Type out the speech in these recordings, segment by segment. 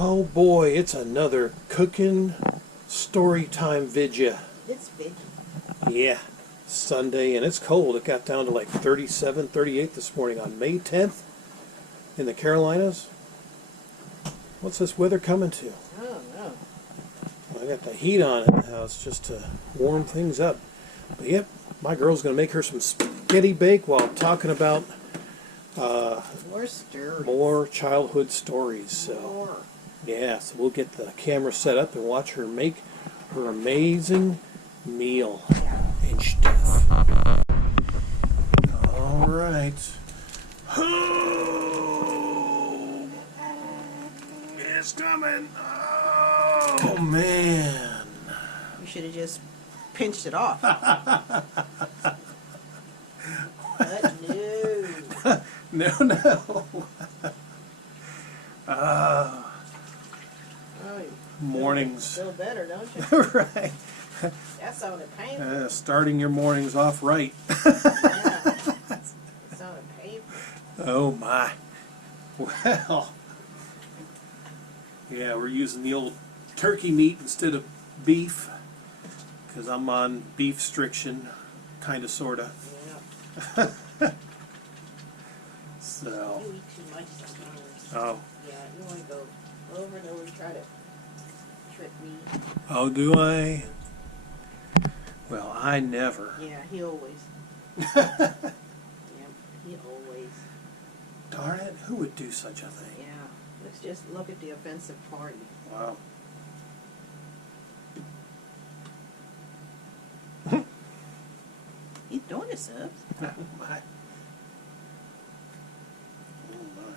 Oh boy, it's another cooking story time vidya. It's big. Yeah, Sunday, and it's cold. It got down to like 37, 38 this morning on May 10th in the Carolinas. What's this weather coming to? Oh no. I got the heat on in the house just to warm things up. But yep, my girl's going to make her some spaghetti bake while talking about More stir. more childhood stories. So. More. Yeah, so we'll get the camera set up and watch her make her amazing meal and stuff. All right. Oh, it's coming. Oh, man. You should have just pinched it off. But no. No. Oh, you Mornings. feel better, don't you? Right. That sounded painful. Starting your mornings off right. Yeah. It sounded painful. Oh my. Well. Yeah, we're using the old turkey meat instead of beef because I'm on beef restriction, kind of, sort of. Yeah. So. You eat too much sometimes. Oh. Yeah, you want to go over and over and try to trick me. Oh, do I? Well, I never. Yeah, he always. Yeah, he always. Darn it, who would do such a thing? Yeah. Let's just look at the offensive party. Wow. He's doing it, subs. Oh my. Oh my.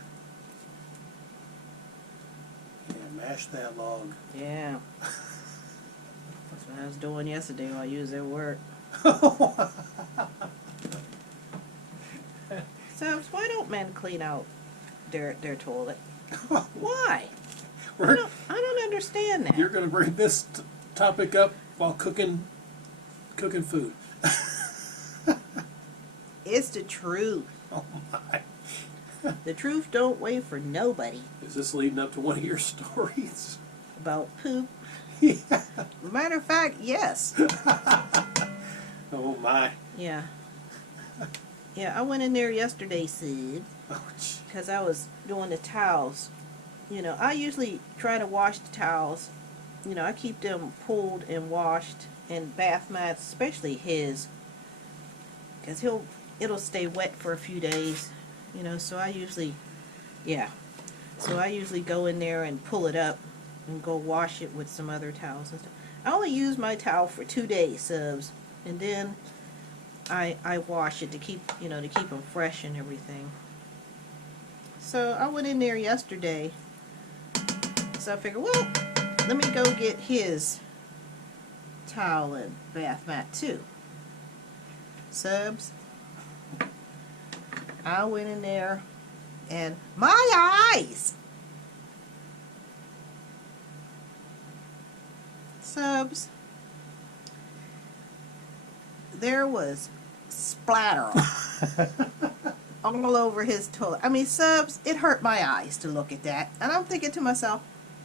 Yeah, mash that log. Yeah. That's what I was doing yesterday while you was at work. Subs, why don't men clean out their toilet? Why? I don't understand that. You're going to bring this topic up while cooking food. It's the truth. Oh my. The truth don't wait for nobody Is this leading up to one of your stories? about poop. Yeah. Matter of fact, yes. Oh my. Yeah. Yeah, I went in there yesterday, Sid, Oh, gee. because I was doing the towels. You know, I usually try to wash the towels. You know, I keep them pulled and washed, and bath mats, especially his, because it'll stay wet for a few days. You know, so I usually go in there and pull it up and go wash it with some other towels and stuff. I only use my towel for 2 days, subs, and then I wash it to keep them fresh and everything. So I went in there yesterday. So I figured, well, let me go get his towel and bath mat too. Subs, I went in there and my eyes! Subs, there was splatter all over his toilet. I mean, subs, it hurt my eyes to look at that. And I'm thinking to myself,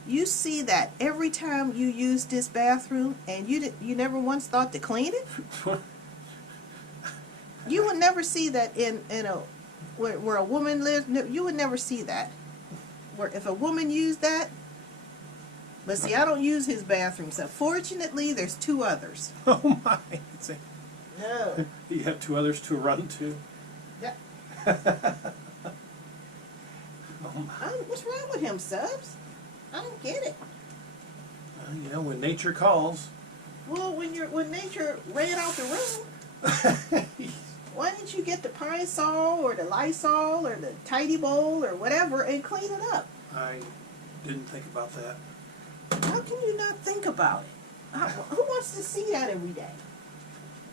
you see that every time you use this bathroom, and you never once thought to clean it? You would never see that in a where a woman lives. No, you would never see that. Where if a woman used that. But see, I don't use his bathroom, so fortunately there's 2 others. Oh my. No. You have 2 others to run to. Yeah. Oh my. What's wrong with him, subs? I don't get it. You know, when nature calls. Well, when nature ran out the room, why didn't you get the Pine Sol or the Lysol or the Tidy Bowl or whatever and clean it up? I didn't think about that. How can you not think about it? Who wants to see that every day?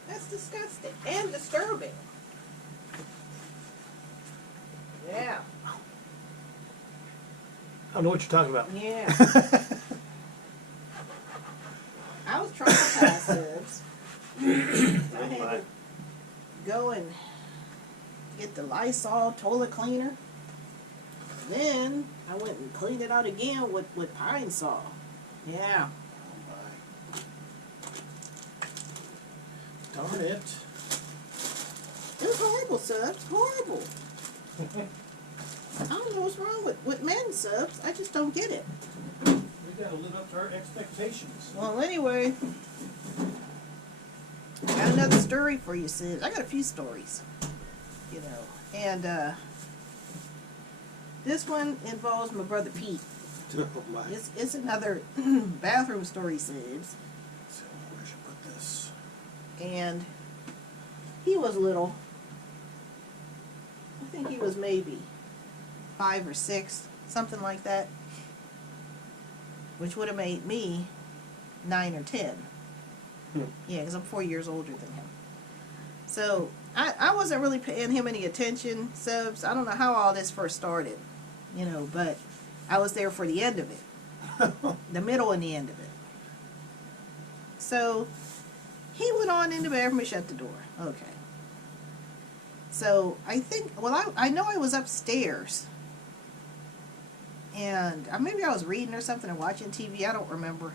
That's disgusting and disturbing. Yeah. I don't know what you're talking about. Yeah. I was traumatized, subs. I had to go and get the Lysol toilet cleaner And then I went and cleaned it out again with Pine Sol. Yeah. Darn it. It was horrible, subs. Horrible. I don't know what's wrong with men subs. I just don't get it. We gotta live up to our expectations. Well, anyway, got another story for you, Sid. I got a few stories, you know, and this one involves my brother Pete. Oh my. It's another bathroom story, Sid. So where should I put this? And he was little. I think he was maybe 5 or 6, something like that, which would have made me 9 or 10. Yeah, because I'm 4 years older than him. So I wasn't really paying him any attention, subs. I don't know how all this first started, you know, but I was there for the end of it, the middle and the end of it. So he went on in the bathroom and shut the door. Okay. So I think, well, I know I was upstairs, and maybe I was reading or something or watching TV. I don't remember.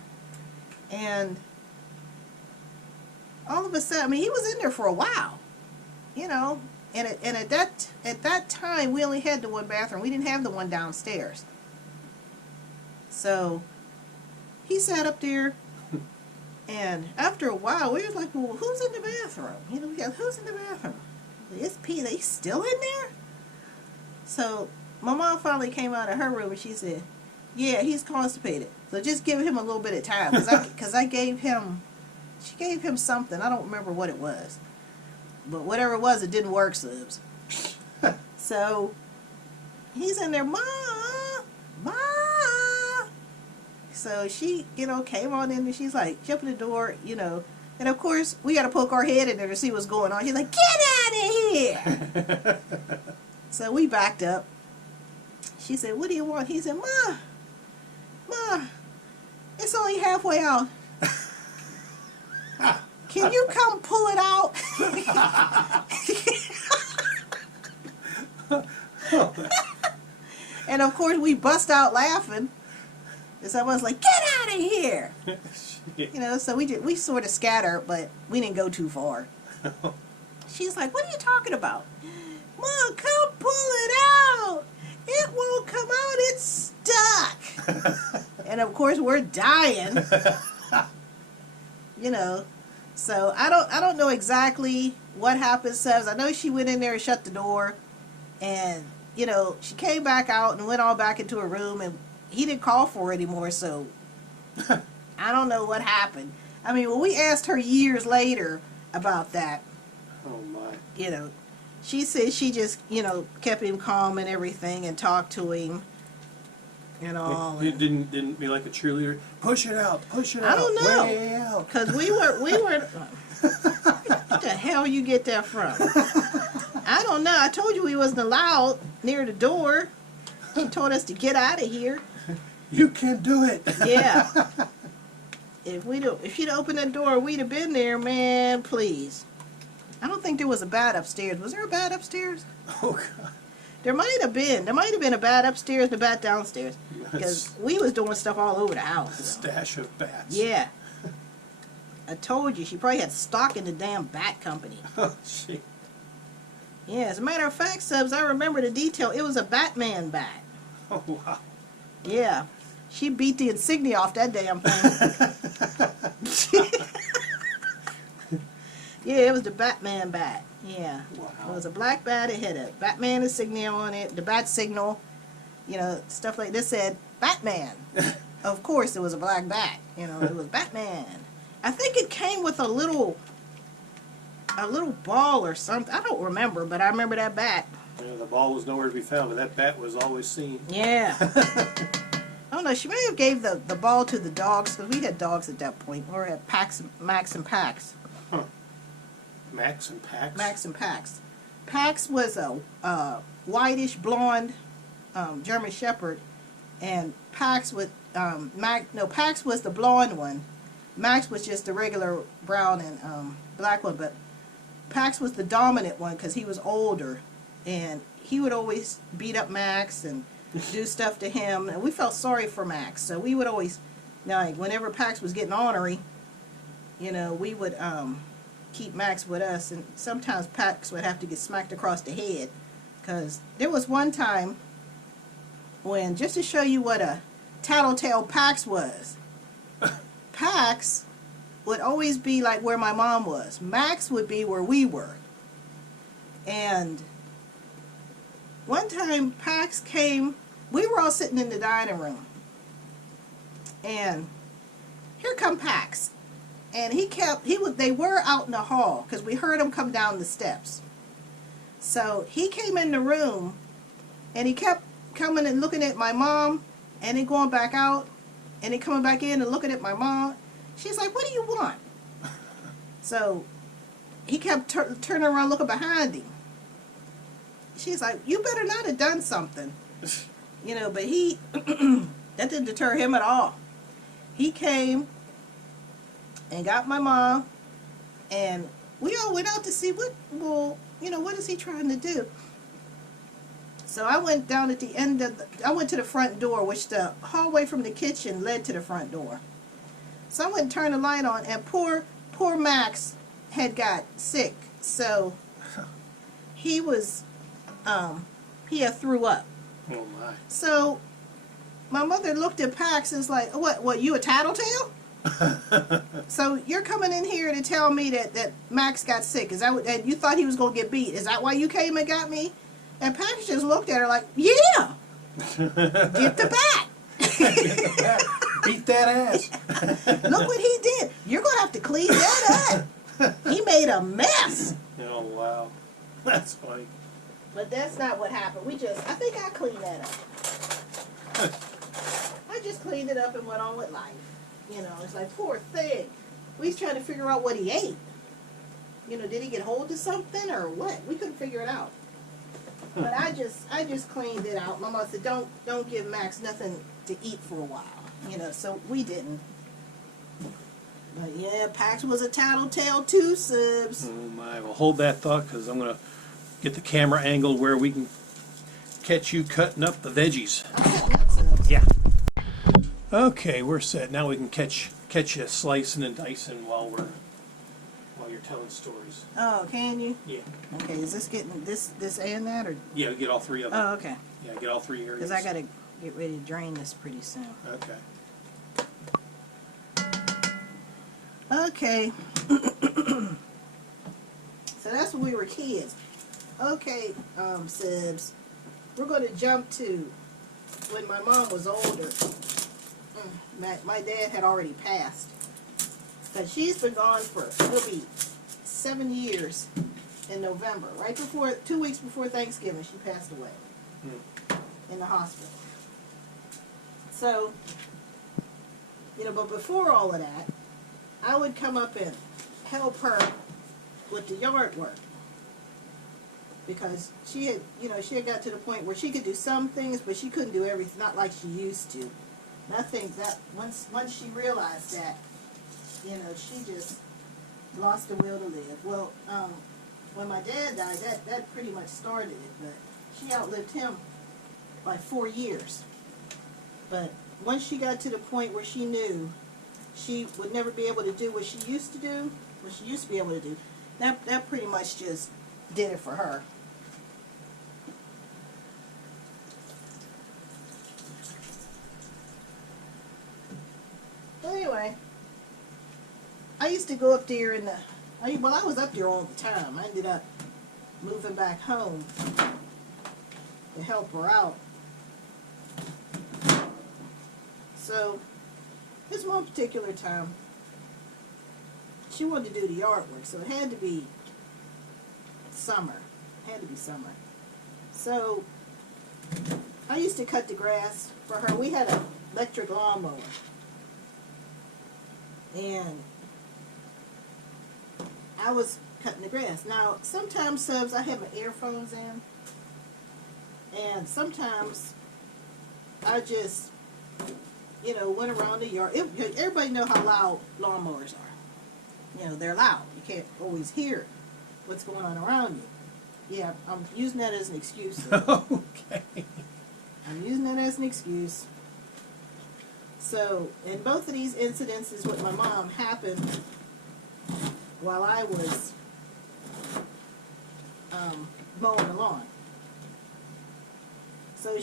And all of a sudden, I mean, he was in there for a while, you know. And at that time, we only had the one bathroom. We didn't have the one downstairs. So he sat up there, and after a while, we were like, "Well, who's in the bathroom? You know, yeah, who's in the bathroom? Is Pete? They still in there?" So my mom finally came out of her room and she said, "Yeah, he's constipated. So just give him a little bit of time, because I gave him." She gave him something. I don't remember what it was. But whatever it was, it didn't work, subs. So he's in there, Ma! Ma! So she, you know, came on in and she's like, she opened the door, you know. And of course, we got to poke our head in there to see what's going on. She's like, "Get out of here!" So we backed up. She said, "What do you want?" He said, Ma, it's only halfway out. Can you come pull it out?" And of course we bust out laughing. And someone's like, "Get out of here!" You know, so we sort of scattered, but we didn't go too far. She's like, "What are you talking about?" "Mom, come pull it out. It won't come out. It's stuck." And of course we're dying. You know. So I don't know exactly what happened, Says. I know she went in there and shut the door, and you know, she came back out and went all back into her room, and he didn't call for her anymore. So I don't know what happened. I mean, when we asked her years later about that, Oh my. you know, she said she just, you know, kept him calm and everything and talked to him and all. It didn't be like a cheerleader. Push it out. I don't know. Way out. Because we were. What the hell you get that from? I don't know. I told you we wasn't allowed near the door. She told us to get out of here. You can do it. Yeah. If she'd opened that door, we'd have been there, man. Please. I don't think there was a bat upstairs. Was there a bat upstairs? Oh God. There might have been. There might have been a bat upstairs and a bat downstairs. Because we was doing stuff all over the house. A So. stash of bats. Yeah. I told you, she probably had stock in the damn bat company. Oh gee. Yeah, as a matter of fact, Subs, I remember the detail. It was a Batman bat. Oh wow. Yeah. She beat the insignia off that damn thing. Yeah, it was the Batman bat. Yeah. Wow. It was a black bat. It had a Batman insignia on it, the bat signal, you know, stuff like this said Batman. Of course, it was a black bat. You know, it was Batman. I think it came with a little ball or something. I don't remember, but I remember that bat. Yeah, the ball was nowhere to be found, but that bat was always seen. Yeah. I don't know. She may have gave the ball to the dogs, because we had dogs at that point. We had Max and Pax. Huh. Max and Pax? Max and Pax. Pax was a whitish blonde German Shepherd, and Pax was Pax was the blonde one. Max was just the regular brown and black one, but Pax was the dominant one because he was older, and he would always beat up Max and do stuff to him, and we felt sorry for Max. So we would always, like, whenever Pax was getting ornery, you know, we would keep Max with us, and sometimes Pax would have to get smacked across the head, because there was one time when, just to show you what a tattletale Pax was, Pax would always be like where my mom was. Max would be where we were. And one time Pax came, we were all sitting in the dining room, and here come Pax. And they were out in the hall, because we heard him come down the steps. So he came in the room, and he kept coming and looking at my mom, and then going back out, and then coming back in and looking at my mom. She's like, "What do you want?" So he kept turning around looking behind him. She's like, "You better not have done something." You know, but that didn't deter him at all. He came and got my mom, and we all went out to see what is he trying to do? So I went down at the end I went to the front door, which the hallway from the kitchen led to the front door. So I went and turned the light on, and poor Max had got sick. So he was, he had threw up. Oh my. So my mother looked at Pax and was like, what, you a tattletale? So you're coming in here to tell me that Max got sick? Is that what, and you thought he was going to get beat? Is that why you came and got me? And Pax just looked at her like, yeah, get the bat. Beat that ass. Look what he did. You're going to have to clean that up. He made a mess. Oh, wow. That's funny. But that's not what happened. I think I cleaned that up. I just cleaned it up and went on with life. You know, it's like, poor thing. We was trying to figure out what he ate. You know, did he get hold of something or what? We couldn't figure it out. But I just cleaned it out. My mom said, don't give Max nothing to eat for a while. You know, so we didn't. But yeah, Pax was a tattletale too, Subs. Oh my. Well, hold that thought, because I'm going to get the camera angle where we can catch you cutting up the veggies. I'm cutting up Subs. Yeah. Okay, we're set. Now we can catch you slicing and dicing while you're telling stories. Oh, can you? Yeah. Okay, is this getting this and that, or? Yeah, get all three of them. Oh, okay. Yeah, get all three areas. Because I gotta get ready to drain this pretty soon. Okay. Okay. So that's when we were kids. Okay, Sibs. We're going to jump to when my mom was older. My dad had already passed. But she's been gone it'll be 7 years in November. Right before, 2 weeks before Thanksgiving, she passed away in the hospital. So, you know, but before all of that, I would come up and help her with the yard work. Because she had got to the point where she could do some things, but she couldn't do everything, not like she used to. And I think that once she realized that, you know, she just lost the will to live. Well, when my dad died, that pretty much started it, but she outlived him by 4 years. But once she got to the point where she knew she would never be able to do what she used to do, what she used to be able to do, that pretty much just did it for her. Anyway, I used to go up there I was up there all the time. I ended up moving back home to help her out. So, this one particular time, she wanted to do the yard work, so it had to be summer. It had to be summer. So, I used to cut the grass for her. We had an electric lawnmower. And I was cutting the grass. Now, sometimes, Subs, I have my earphones in. And sometimes I just, you know, went around the yard. Everybody know how loud lawnmowers are. You know, they're loud. You can't always hear what's going on around you. Yeah, I'm using that as an excuse. Okay. I'm using that as an excuse. So, in both of these incidences with my mom happened while I was mowing the lawn. So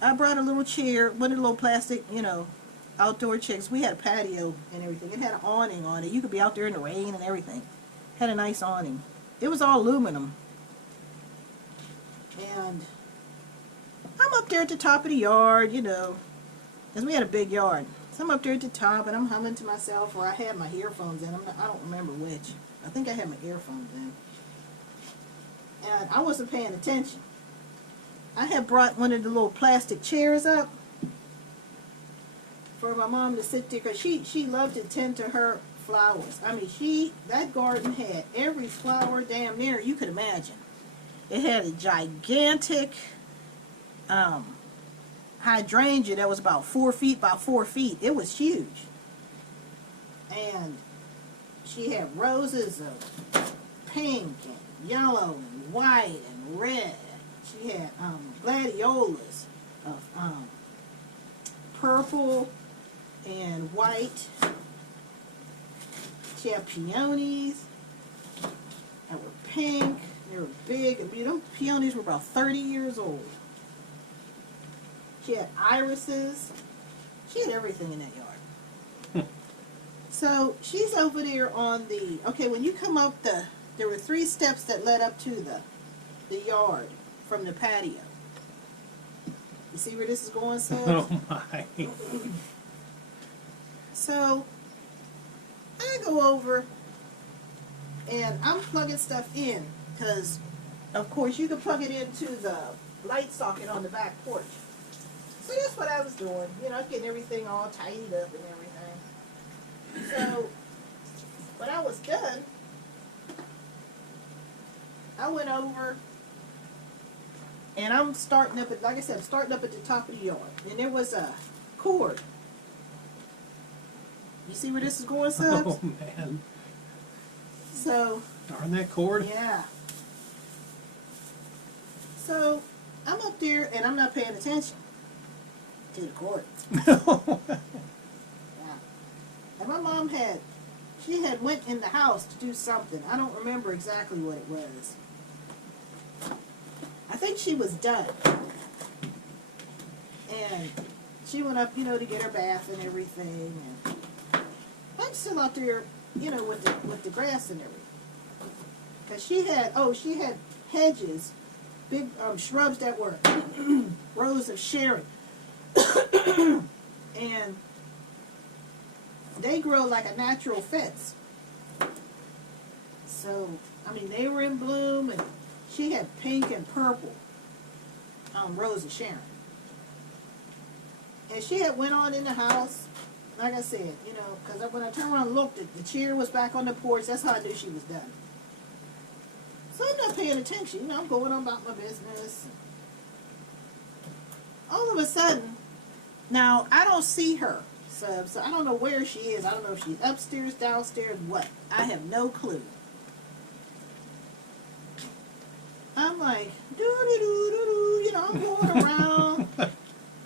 I brought a little chair, one of the little plastic, outdoor chairs. We had a patio and everything. It had an awning on it. You could be out there in the rain and everything. Had a nice awning. It was all aluminum. And I'm up there at the top of the yard, because we had a big yard. So I'm up there at the top and I'm humming to myself, or I had my earphones in. I don't remember which. I think I had my earphones in. And I wasn't paying attention. I had brought one of the little plastic chairs up for my mom to sit there, because she loved to tend to her flowers. I mean, that garden had every flower damn near you could imagine. It had a gigantic hydrangea that was about 4 feet by 4 feet. It was huge. And she had roses of pink and yellow and white and red. She had gladiolas of purple and white. She had peonies that were pink. They were big. Those peonies were about 30 years old. She had irises. She had everything in that yard. So she's over there on when you come up there were 3 steps that led up to the yard from the patio. You see where this is going, son? Oh my. So I go over and I'm plugging stuff in, because of course you can plug it into the light socket on the back porch. So that's what I was doing, getting everything all tidied up and everything. So when I was done, I went over and I'm starting up at the top of the yard, and there was a cord. You see where this is going, Subs? Oh man. So Darn that cord. yeah. So I'm up there and I'm not paying attention to the cord. Yeah. And my mom had went in the house to do something. I don't remember exactly what it was. I think she was done. And she went up, to get her bath and everything. And I'm still out there, with the grass and everything. Because she had hedges, big shrubs that were rows of Sharon. And they grow like a natural fence. So, they were in bloom, and she had pink and purple rows of Sharon. And she had went on in the house, like I said, because when I turned around and looked, the chair was back on the porch. That's how I knew she was done. So I'm not paying attention. I'm going on about my business. All of a sudden, now I don't see her. So I don't know where she is. I don't know if she's upstairs, downstairs, what. I have no clue. I'm like, doo-doo-doo-doo-doo, I'm going around,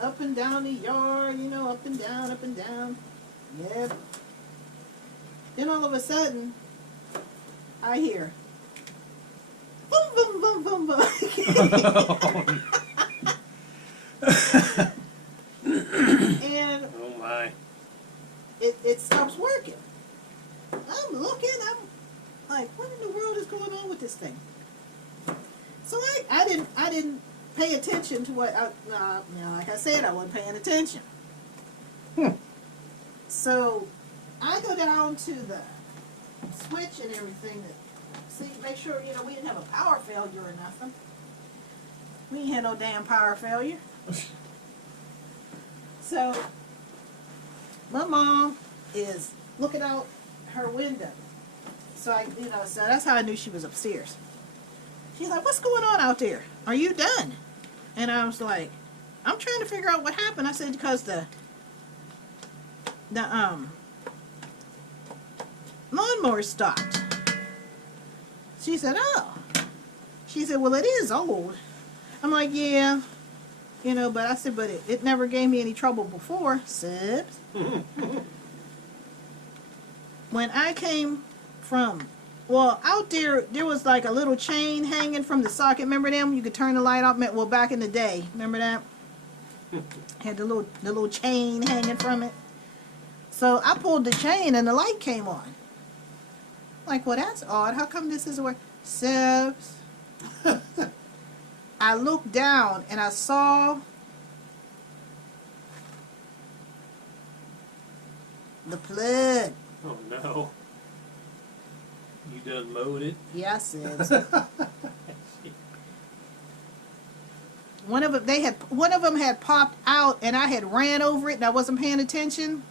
up and down the yard, up and down, up and down. Yep. Then all of a sudden, I hear, boom, boom, boom, boom, boom. And Oh my. it stops working. I'm looking, I'm like, what in the world is going on with this thing? So I didn't pay attention to what, like I said, I wasn't paying attention. So I go down to the switch and everything to make sure, we didn't have a power failure or nothing. We ain't had no damn power failure. So my mom is looking out her window. So so that's how I knew she was upstairs. She's like, what's going on out there? Are you done? And I was like, I'm trying to figure out what happened. I said, because the lawnmower stopped. She said, oh. She said, well, it is old. I'm like, yeah. You know, but I said, but it never gave me any trouble before, Subs. When I came from, well, out there was like a little chain hanging from the socket. Remember them? You could turn the light off. Well, back in the day, remember that? Had the little chain hanging from it. So I pulled the chain and the light came on. Like, well, that's odd. How come this isn't working? Subs. I looked down and I saw the plug. Oh no. You done mowed it? Yes, Subs. One of them had popped out, and I had ran over it, and I wasn't paying attention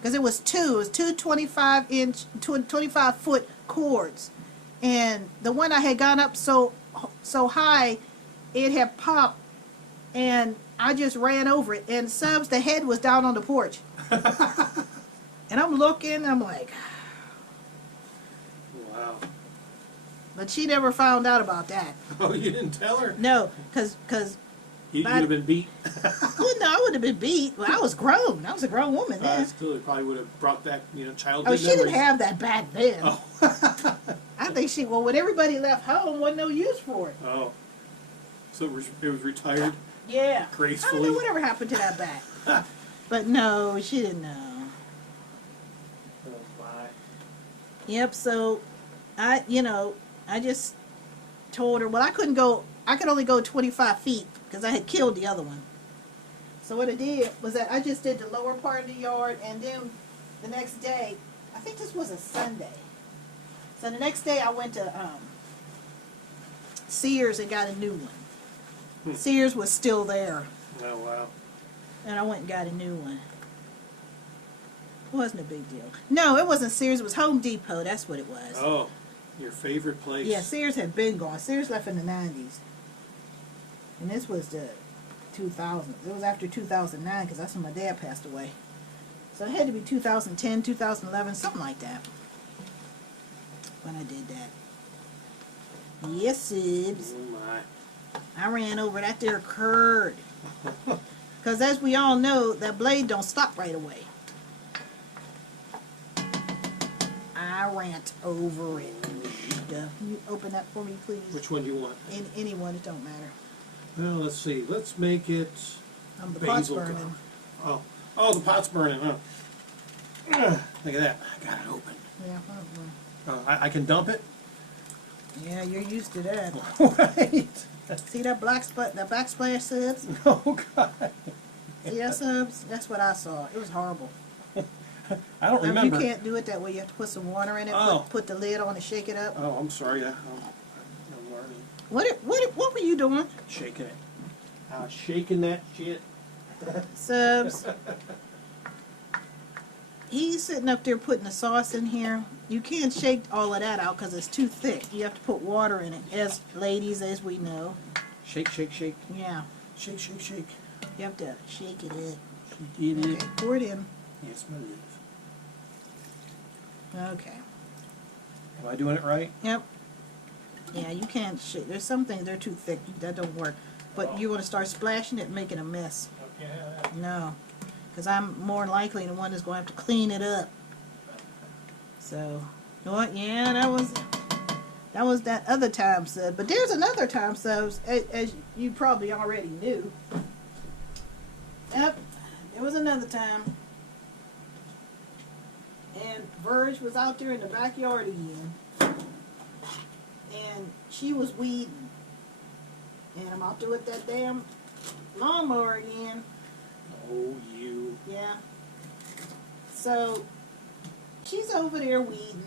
because it was two 25-foot cords, and the one I had gone up so high, it had popped, and I just ran over it, and Subs, the head was down on the porch, and I'm looking, I'm like, Wow. but she never found out about that. Oh, you didn't tell her? No, because You'd have been beat. well, no, I would have been beat. Well, I was grown. I was a grown woman then. Still, it probably would have brought back, childhood Oh, she memories. didn't have that back then. Oh. I think when everybody left home, wasn't no use for it. Oh. So it was retired Yeah. I gracefully? don't know whatever happened to that back. But no, she didn't know. Oh, my. Yep, so I just told her, well, I could only go 25 feet because I had killed the other one. So what I did was that I just did the lower part of the yard, and then the next day, I think this was a Sunday. So the next day I went to Sears and got a new one. Sears was still there, Oh, wow. and I went and got a new one. It wasn't a big deal. No, it wasn't Sears. It was Home Depot. That's what it was. Oh, your favorite place. Yeah, Sears had been gone. Sears left in the 90s. And this was the 2000s. It was after 2009 because that's when my dad passed away. So it had to be 2010, 2011, something like that. When I did that. Yes, Sibs. Oh, my. I ran over that there curd. Because as we all know, that blade don't stop right away. I ran over it. Can you open that for me, please? Which one do you want? Anyone, it don't matter. Well, let's see. Let's make it The pot's basil. burning. Oh, the pot's burning. Huh? Look at that. I got it open. Yeah, I can dump it? yeah, you're used to that. Right. See that black backsplash, Subs? Oh, God. See that, Subs? That's what I saw. It was horrible. I don't You remember. can't do it that way. You have to put some water in it, Oh. put the lid on and shake it up. Oh, I'm sorry. I'm learning. What were you doing? Shaking it. Shaking that shit. Subs. He's sitting up there putting the sauce in here. You can't shake all of that out because it's too thick. You have to put water in it, as ladies, we know. Shake, shake, shake. Yeah, Shake, shake, shake. you have to shake it up. Shake it. Okay, pour it in. Yes, my love. Okay. Am I doing it right? Yep. Yeah, you can't shake. There's some things they're too thick. That don't work. But you want to start splashing it and making a mess. Okay. No, because I'm more likely the one that's going to have to clean it up. So, what? Yeah, that was that other time, Sub. But there's another time, Subs, as you probably already knew. Yep, there was another time. And Verge was out there in the backyard again. And she was weeding. And I'm out there with that damn lawnmower again. Oh, you. Yeah. So, she's over there weeding.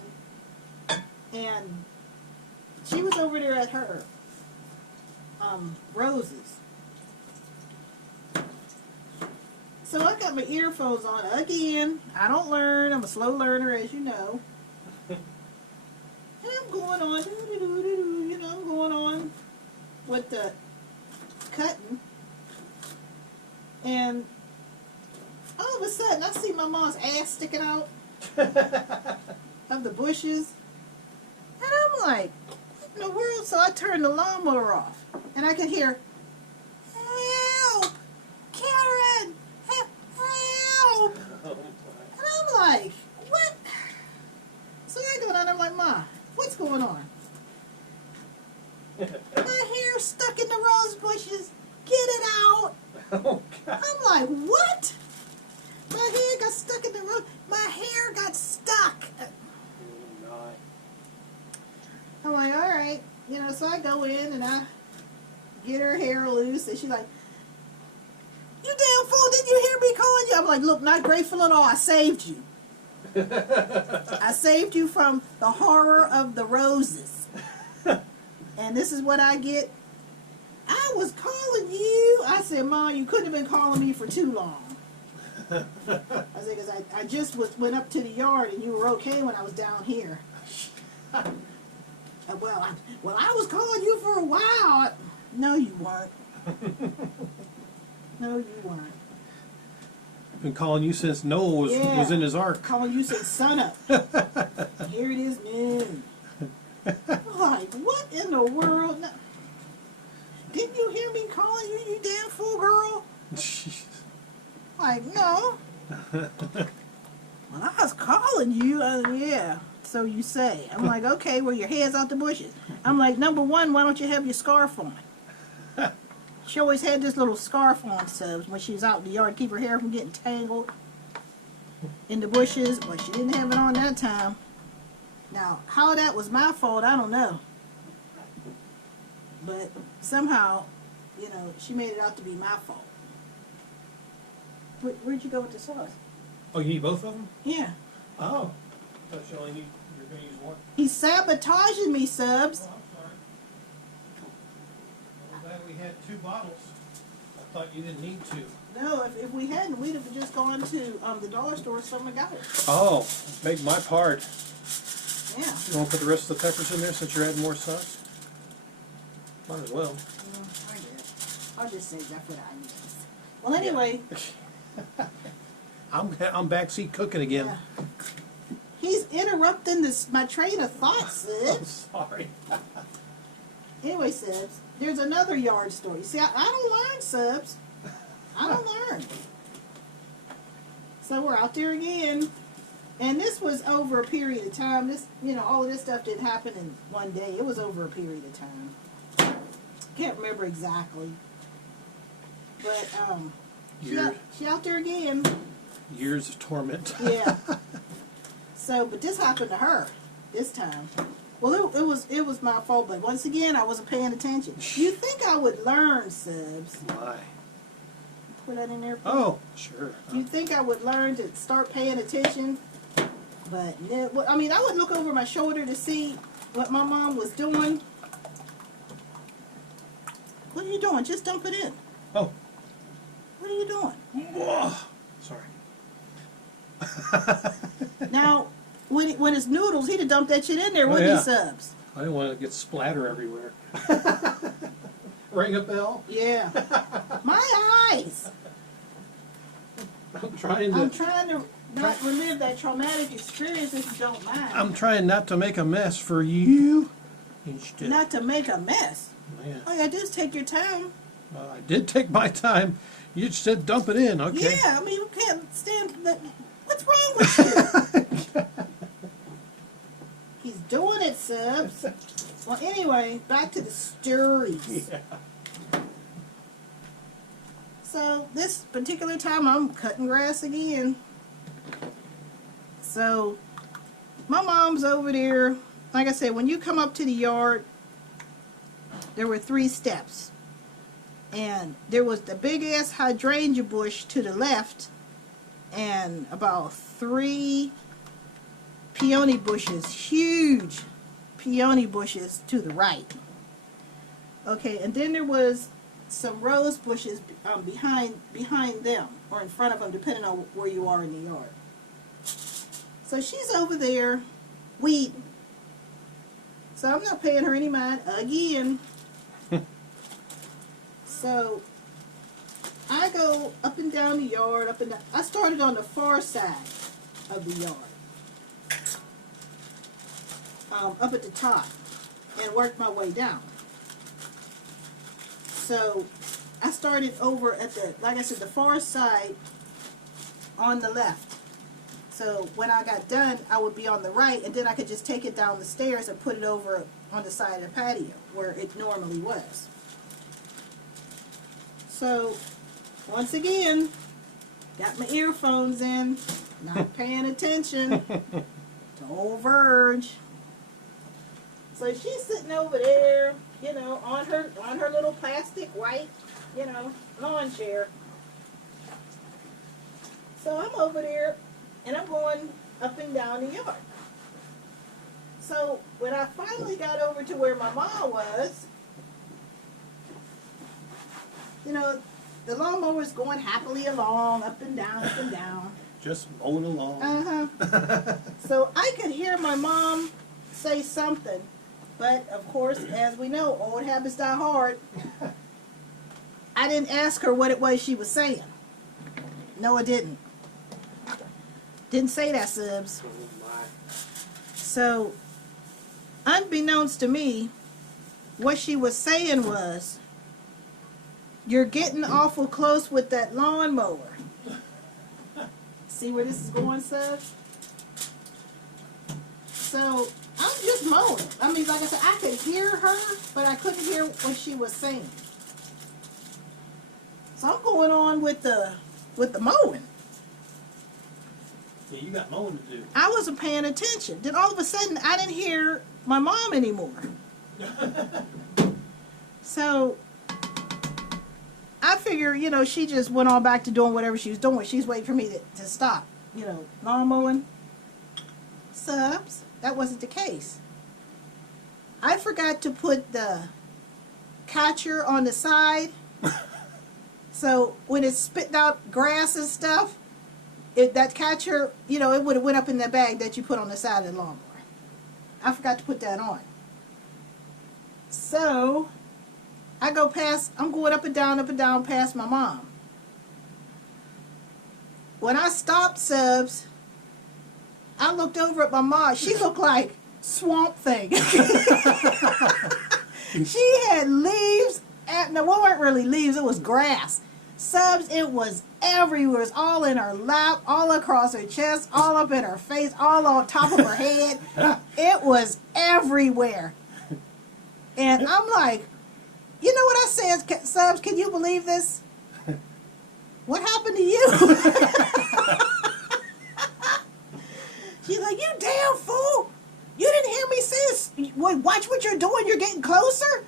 And she was over there at her roses. So I got my earphones on again. I don't learn. I'm a slow learner, as you know. And I'm going on, I'm going on with the cutting. And all of a sudden, I see my mom's ass sticking out of the bushes. And I'm like, what in the world? So I turned the lawnmower off. And I could hear, like, what? My head got stuck in the road. My hair got stuck. I'm like, all right. You know, so I go in and I get her hair loose, and she's like, you damn fool, didn't you hear me calling you? I'm like, look, not grateful at all. I saved you. I saved you from the horror of the roses. And this is what I get. I was calling you. I said, Mom, you couldn't have been calling me for too long. I said, because I just went up to the yard and you were okay when I was down here. Well, I was calling you for a while. No, you weren't. No, you weren't. I've been calling you since Noah was in his ark. Calling you since sun up. Here it is noon. I'm like, what in the world? No. Didn't you hear me calling you, you damn fool girl? Like, no. Well, I was calling you. Yeah, so you say. I'm like, okay, well, your head's out the bushes. I'm like, number one, why don't you have your scarf on? She always had this little scarf on, Subs, when she was out in the yard to keep her hair from getting tangled in the bushes, but she didn't have it on that time. Now, how that was my fault, I don't know. But somehow, you know, she made it out to be my fault. Where'd you go with the sauce? Oh, you need both of them? Yeah. Oh. I thought you only need, you're going to use one. He's sabotaging me, Subs. Oh, I'm sorry. I'm glad we had 2 bottles. I thought you didn't need 2. No, if we hadn't, we'd have just gone to the dollar store or something and got it. Oh, make my part. Yeah. You want to put the rest of the peppers in there since you're adding more sauce? Might as well. I did. I'll just say that's what I need. Well, anyway. I'm backseat cooking again. Yeah. He's interrupting my train of thought, I'm Sibs. sorry. Anyway, Sibs, there's another yard story. See, I don't learn, Sibs. I don't learn. So we're out there again. And this was over a period of time. This, you know, all of this stuff didn't happen in one day. It was over a period of time. Can't remember exactly. But, she out there again. Years of torment. Yeah. So, but this happened to her this time. Well, it was my fault, but once again, I wasn't paying attention. You think I would learn, Subs? Why? Put that in there, please. Oh, sure. You think I would learn to start paying attention? But, well, I mean, I would look over my shoulder to see what my mom was doing. What are you doing? Just dump it in. Oh. What are you doing? Whoa. Sorry. Now, when it's noodles, he'd have dumped that shit in there, Oh, wouldn't yeah. he, Subs? I didn't want to get splatter everywhere. Ring a bell? Yeah. My eyes. I'm trying to not relive that traumatic experience if you don't mind. I'm trying not to make a mess for you. Instead. Not to make a mess. Yeah. All you gotta do is take your time. Well, I did take my time. You just said dump it in, okay? Yeah, I mean, you can't stand that. What's wrong with you? He's doing it, Subs. Well, anyway, back to the stories. Yeah. So, this particular time, I'm cutting grass again. So, my mom's over there. Like I said, when you come up to the yard, there were 3 steps. And there was the big-ass hydrangea bush to the left and about 3 peony bushes, huge peony bushes to the right. Okay, and then there was some rose bushes behind them, or in front of them, depending on where you are in the yard. So she's over there weeding. So I'm not paying her any mind again. So I go up and down the yard, up and down. I started on the far side of the yard, up at the top, and worked my way down. So I started over at the, like I said, the far side on the left. So when I got done, I would be on the right, and then I could just take it down the stairs and put it over on the side of the patio where it normally was. So once again, got my earphones in, not paying attention to old Verge. So she's sitting over there, you know, on her little plastic white, you know, lawn chair. So I'm over there and I'm going up and down the yard. So when I finally got over to where my mom was, you know, the lawnmower's going happily along, up and down, up and down. Just mowing along. Uh-huh. So I could hear my mom say something, but of course, as we know, old habits die hard. I didn't ask her what it was she was saying. No, I didn't. Didn't say that, Subs. Oh my. So, unbeknownst to me, what she was saying was, "You're getting awful close with that lawnmower." See where this is going, Subs? So, I'm just mowing. I mean, like I said, I could hear her, but I couldn't hear what she was saying. So I'm going on with the mowing. Yeah, you got mowing to do. I wasn't paying attention. Then all of a sudden, I didn't hear my mom anymore. So I figure, you know, she just went on back to doing whatever she was doing. She's waiting for me to stop, you know, lawn mowing. Subs, that wasn't the case. I forgot to put the catcher on the side. So when it spit out grass and stuff, that catcher, you know, it would have went up in the bag that you put on the side of the lawnmower. I forgot to put that on. So I'm going up and down past my mom. When I stopped, Subs, I looked over at my mom. She looked like Swamp Thing. She had leaves. No, it weren't really leaves. It was grass. Subs, it was everywhere. It was all in her lap, all across her chest, all up in her face, all on top of her head. It was everywhere. And I'm like, you know what I said, Subs, can you believe this? What happened to you? She's like, you damn fool. You didn't hear me say, watch what you're doing, you're getting closer?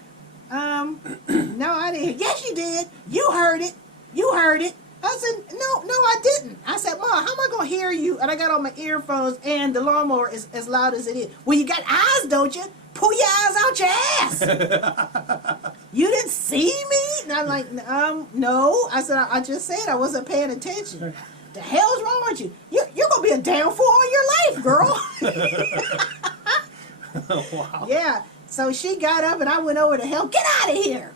No, I didn't. Yes, you did. You heard it. You heard it. I said, no, I didn't. I said, Mom, how am I going to hear you? And I got on my earphones and the lawnmower is as loud as it is. Well, you got eyes, don't you? Pull your eyes out your ass. You didn't see me? And I'm like, no. I said, I just said I wasn't paying attention. The hell's wrong with you? You're going to be a damn fool all your life, girl. Wow. Yeah. So she got up and I went over to help. Get out of here.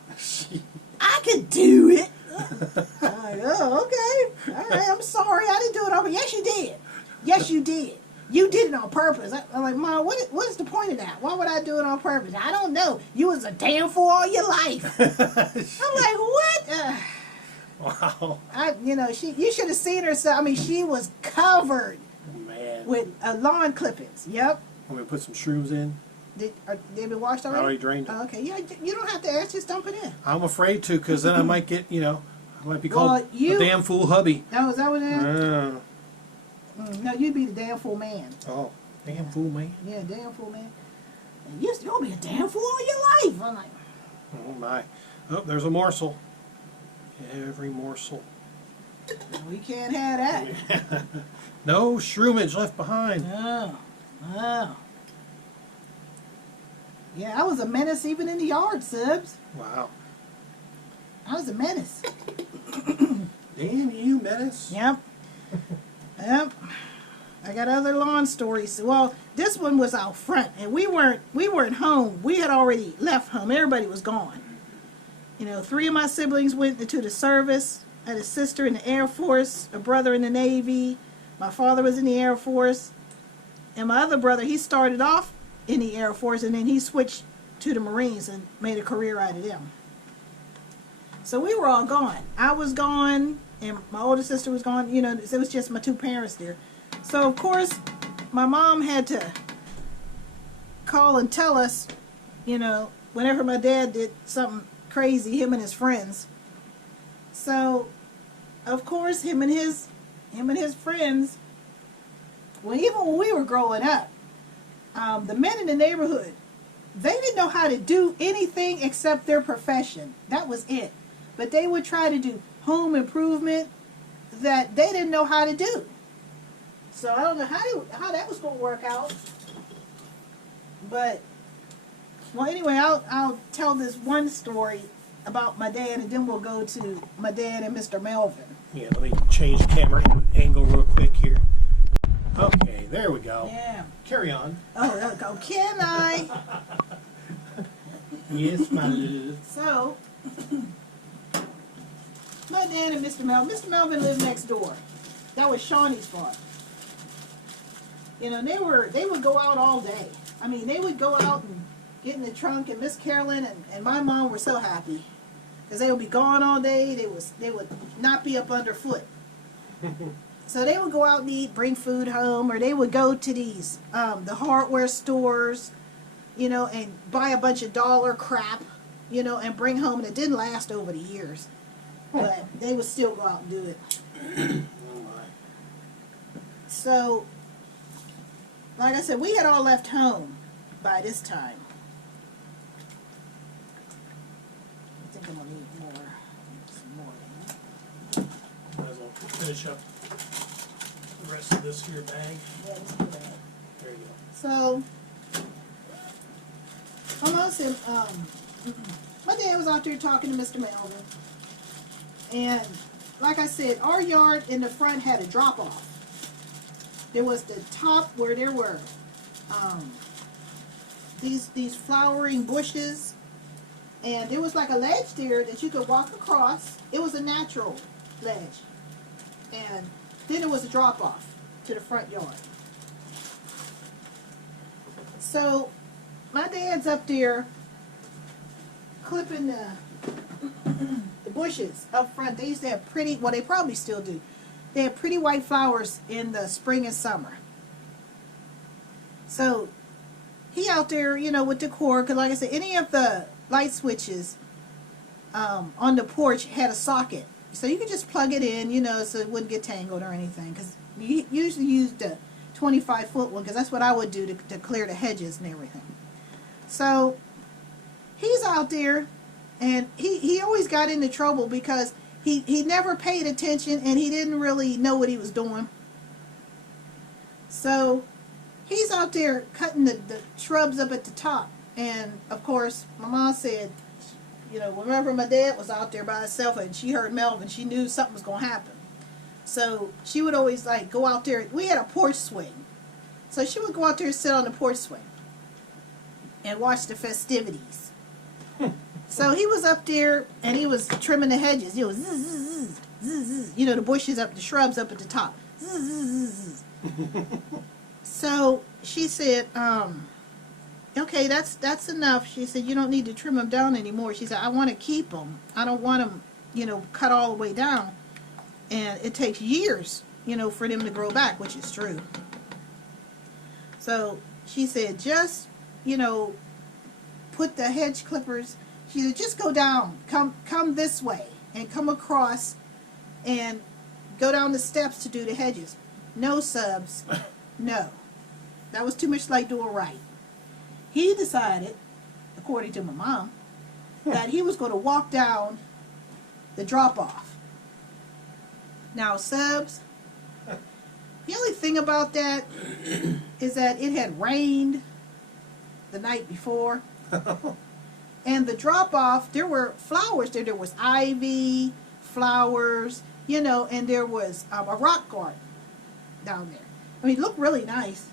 I could do it. I'm like, oh, okay. All right, I'm sorry. I didn't do it over. Yes, you did. Yes, you did. You did it on purpose. I'm like, Mom, what is the point of that? Why would I do it on purpose? I don't know. You was a damn fool all your life. I'm like, what? Wow. You should have seen her. I mean, she was covered Man. with lawn clippings. Yep. I'm going to put some shrooms in. They been washed I already? already drained it. Oh, okay. Yeah, you don't have to ask. Just dump it in. I'm afraid to, because then I might get, I might be called Well, a damn fool hubby. Oh, is that what it is? Uh, No, you'd be the damn fool man. oh, damn fool, man. Yeah, damn fool man. And you'll be a damn fool all your life. I'm like, Oh, my. Oh, there's a morsel. Every morsel. no, we can't have that. No shroomage left behind. Oh. Yeah, I was a menace even in the yard, Subs. Wow. I was a menace. Damn you, menace. Yep. Yep. I got other lawn stories. Well, this one was out front, and we weren't home. We had already left home. Everybody was gone. 3 of my siblings went into the service. I had a sister in the Air Force, a brother in the Navy. My father was in the Air Force. And my other brother, he started off in the Air Force, and then he switched to the Marines and made a career out of them. So we were all gone. I was gone, and my older sister was gone. It was just my 2 parents there. So, of course, my mom had to call and tell us, whenever my dad did something crazy, him and his friends. So of course, him and his friends, even when we were growing up, the men in the neighborhood, they didn't know how to do anything except their profession. That was it. But they would try to do home improvement that they didn't know how to do. So I don't know how that was going to work out. But, well, anyway, I'll tell this one story about my dad, and then we'll go to my dad and Mr. Melvin. Yeah, let me change camera angle real quick here. Okay, there we go. Yeah. Carry on. Oh, there we go. Can I? Yes, my love. So, my dad and Mr. Melvin. Mr. Melvin lived next door. That was Shawnee's farm. You know, they would go out all day. I mean, they would go out and get in the trunk, and Miss Carolyn and my mom were so happy because they would be gone all day. They would not be up underfoot. So they would go out and eat, bring food home, or they would go to these the hardware stores, you know, and buy a bunch of dollar crap, you know, and bring home. And it didn't last over the years, but they would still go out and do it. Oh my. So, like I said, we had all left home by this time. I think I'm gonna need some more. Might as well finish up the rest of this here bag. Yeah, let's do that. There you go. So, almost my dad was out there talking to Mr. Melvin, and like I said, our yard in the front had a drop off. There was the top where there were these flowering bushes, and there was like a ledge there that you could walk across. It was a natural ledge, and then there was a drop off to the front yard. So my dad's up there clipping the bushes up front. They used to have pretty, well, they probably still do. They have pretty white flowers in the spring and summer. So he out there, you know, with the cord, because like I said, any of the light switches on the porch had a socket. So you could just plug it in, you know, so it wouldn't get tangled or anything. Because you usually use the 25-foot one, because that's what I would do to clear the hedges and everything. So he's out there, and he always got into trouble because he never paid attention, and he didn't really know what he was doing. So he's out there cutting the shrubs up at the top. And, of course, my mom said, you know, whenever my dad was out there by himself and she heard Melvin, she knew something was going to happen. So she would always, like, go out there. We had a porch swing. So she would go out there and sit on the porch swing and watch the festivities. So he was up there, and he was trimming the hedges. He was zzz, zzz, zzz, zzz, you know, the bushes up, the shrubs up at the top. Zzz, zzz, zzz. So she said, okay, that's enough. She said, you don't need to trim them down anymore. She said, I want to keep them. I don't want them, you know, cut all the way down. And it takes years, you know, for them to grow back, which is true. So she said, just, you know, put the hedge clippers. She said, just go down, come this way, and come across, and go down the steps to do the hedges. No, subs, no. That was too much like doing right. He decided, according to my mom, that he was going to walk down the drop-off. Now, subs, the only thing about that is that it had rained the night before. And the drop-off, there were flowers there. There was ivy, flowers, you know, and there was a rock garden down there. I mean, it looked really nice,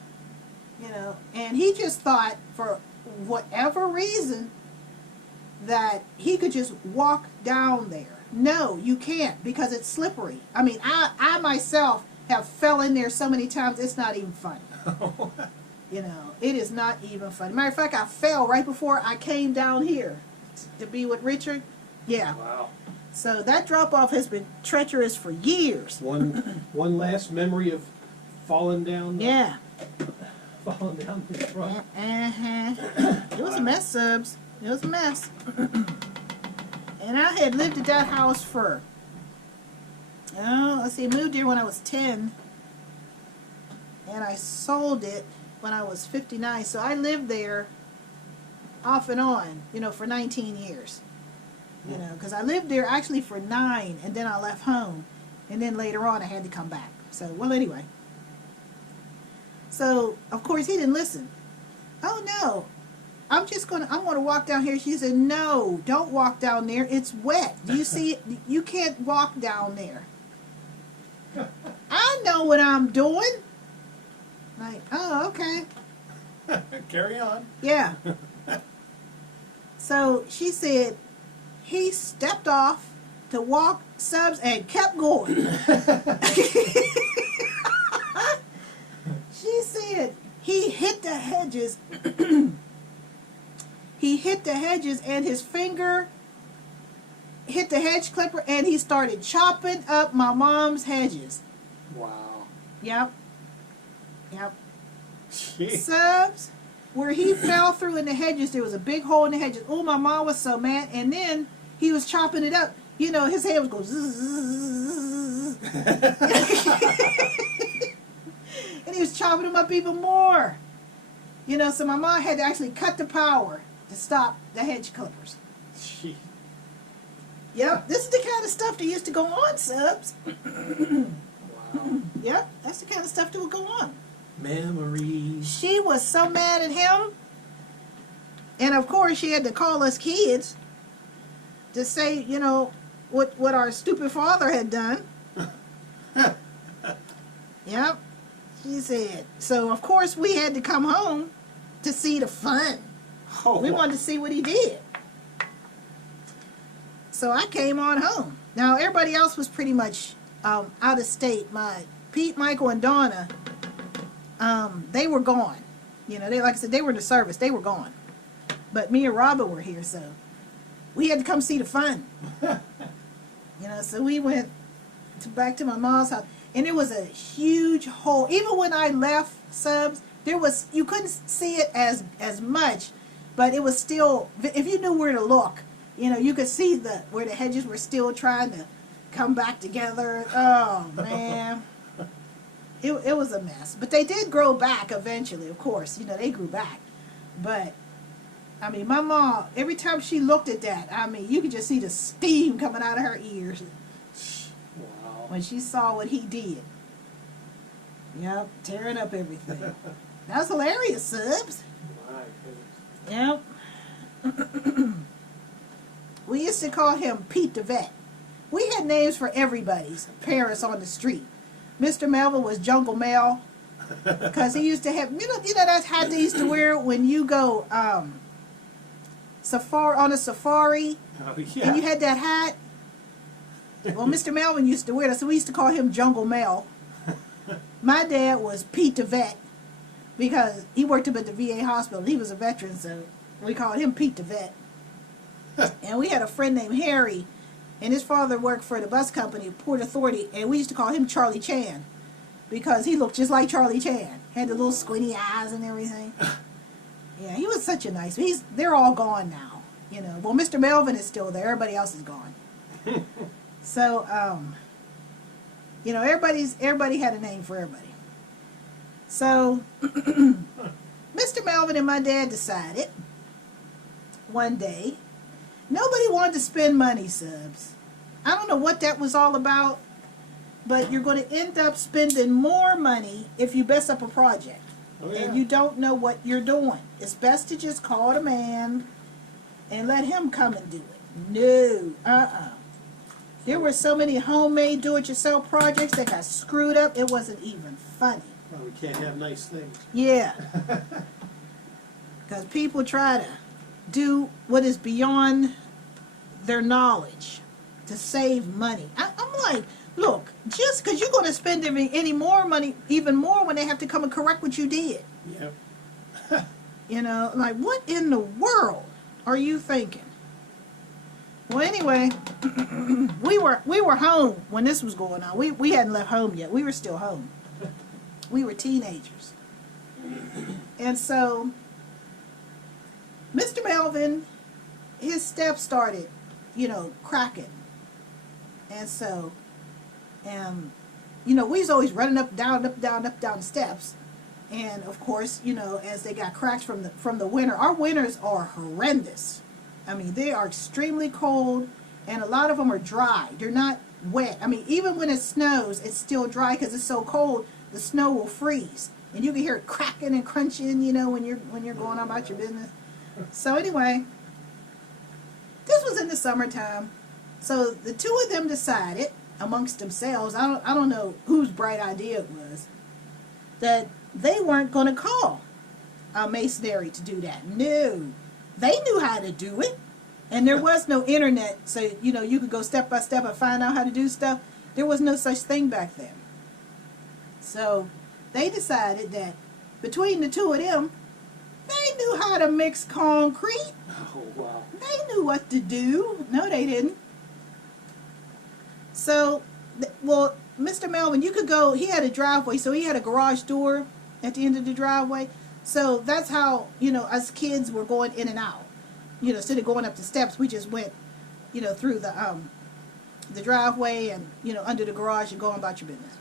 you know. And he just thought, for whatever reason, that he could just walk down there. No, you can't, because it's slippery. I mean, I myself have fell in there so many times, it's not even funny. You know, it is not even funny. Matter of fact, I fell right before I came down here to be with Richard. Yeah. Wow. So that drop-off has been treacherous for years. One last memory of falling down. Yeah. Falling down the front. It was a mess, subs. It was a mess. And I had lived at that house for Oh, let's see, I moved here when I was 10, and I sold it when I was 59. So I lived there off and on, for 19 years. Because I lived there actually for 9, and then I left home, and then later on I had to come back. So, well, anyway. So, of course, he didn't listen. Oh, no. I'm going to walk down here. She said, no, don't walk down there. It's wet. Do you see it? You can't walk down there. I know what I'm doing. Like, oh, okay. Carry on. Yeah. So she said he stepped off to walk subs and kept going. She said he hit the hedges. He hit the hedges and his finger hit the hedge clipper and he started chopping up my mom's hedges. Wow. Yep. Yep. Gee. Subs, where he fell through in the hedges, there was a big hole in the hedges. Oh, my mom was so mad. And then he was chopping it up. His head was going zzz. And he was chopping them up even more. So my mom had to actually cut the power to stop the hedge clippers. Gee. Yep, this is the kind of stuff that used to go on, subs. Wow. Yep, that's the kind of stuff that would go on. Memories. She was so mad at him. And of course she had to call us kids to say, what our stupid father had done. Yep. She said. So of course we had to come home to see the fun. Oh, We wanted to see what he did. So I came on home. Now everybody else was pretty much out of state. My Pete, Michael, and Donna, they were gone. They, like I said, they were in the service. They were gone. But me and Robert were here, so we had to come see the fun. So we went back to my mom's house, and it was a huge hole. Even when I left, subs, you couldn't see it as much, but it was still, if you knew where to look, you could see where the hedges were still trying to come back together. Oh man. It was a mess. But they did grow back eventually, of course. They grew back. But, my mom, every time she looked at that, you could just see the steam coming out of her ears wow. when she saw what he did. Yep, tearing up everything. That was hilarious, subs. My goodness. Yep. We used to call him Pete the Vet. We had names for everybody's parents on the street. Mr. Melvin was Jungle Mel, because he used to have, that hat they used to wear when you go on a safari, Oh, and yeah. you had that hat. Well, Mr. Melvin used to wear that, so we used to call him Jungle Mel. My dad was Pete the Vet, because he worked up at the VA hospital. He was a veteran, so we called him Pete the Vet. And we had a friend named Harry, and his father worked for the bus company, Port Authority, and we used to call him Charlie Chan, because he looked just like Charlie Chan. Had the little squinty eyes and everything. Yeah, he was such a nice. They're all gone now. Well, Mr. Melvin is still there. Everybody else is gone. So, everybody had a name for everybody. So, Mr. Melvin and my dad decided one day nobody wanted to spend money, subs. I don't know what that was all about, but you're going to end up spending more money if you mess up a project. Oh, yeah. And you don't know what you're doing. It's best to just call the man and let him come and do it. No, There were so many homemade do-it-yourself projects that got screwed up, it wasn't even funny. Well, we can't have nice things. Yeah. Because people try to do what is beyond their knowledge to save money. I'm like, look, just because you're going to spend any more money, even more when they have to come and correct what you did. Yep. Like, what in the world are you thinking? Well, anyway, we were home when this was going on. We hadn't left home yet. We were still home. We were teenagers. And so, Mr. Melvin, his steps started, cracking. And so, And, you know, we was always running up, down, up, down, up, down the steps. And of course, you know, as they got cracks from the winter, our winters are horrendous. I mean, they are extremely cold, and a lot of them are dry. They're not wet. I mean, even when it snows, it's still dry because it's so cold. The snow will freeze, and you can hear it cracking and crunching. You know, when you're going on about your business. So anyway, this was in the summertime. So the two of them decided amongst themselves. I don't know whose bright idea it was, that they weren't going to call a masonry to do that. No, they knew how to do it. And there was no internet, so, you know, you could go step by step and find out how to do stuff. There was no such thing back then. So they decided that between the two of them, they knew how to mix concrete. Oh, wow. They knew what to do. No, they didn't. So, well, Mr. Melvin, you could go, he had a driveway, so he had a garage door at the end of the driveway. So that's how, you know, us kids were going in and out. You know, instead of going up the steps, we just went, you know, through the driveway and, you know, under the garage and going about your business.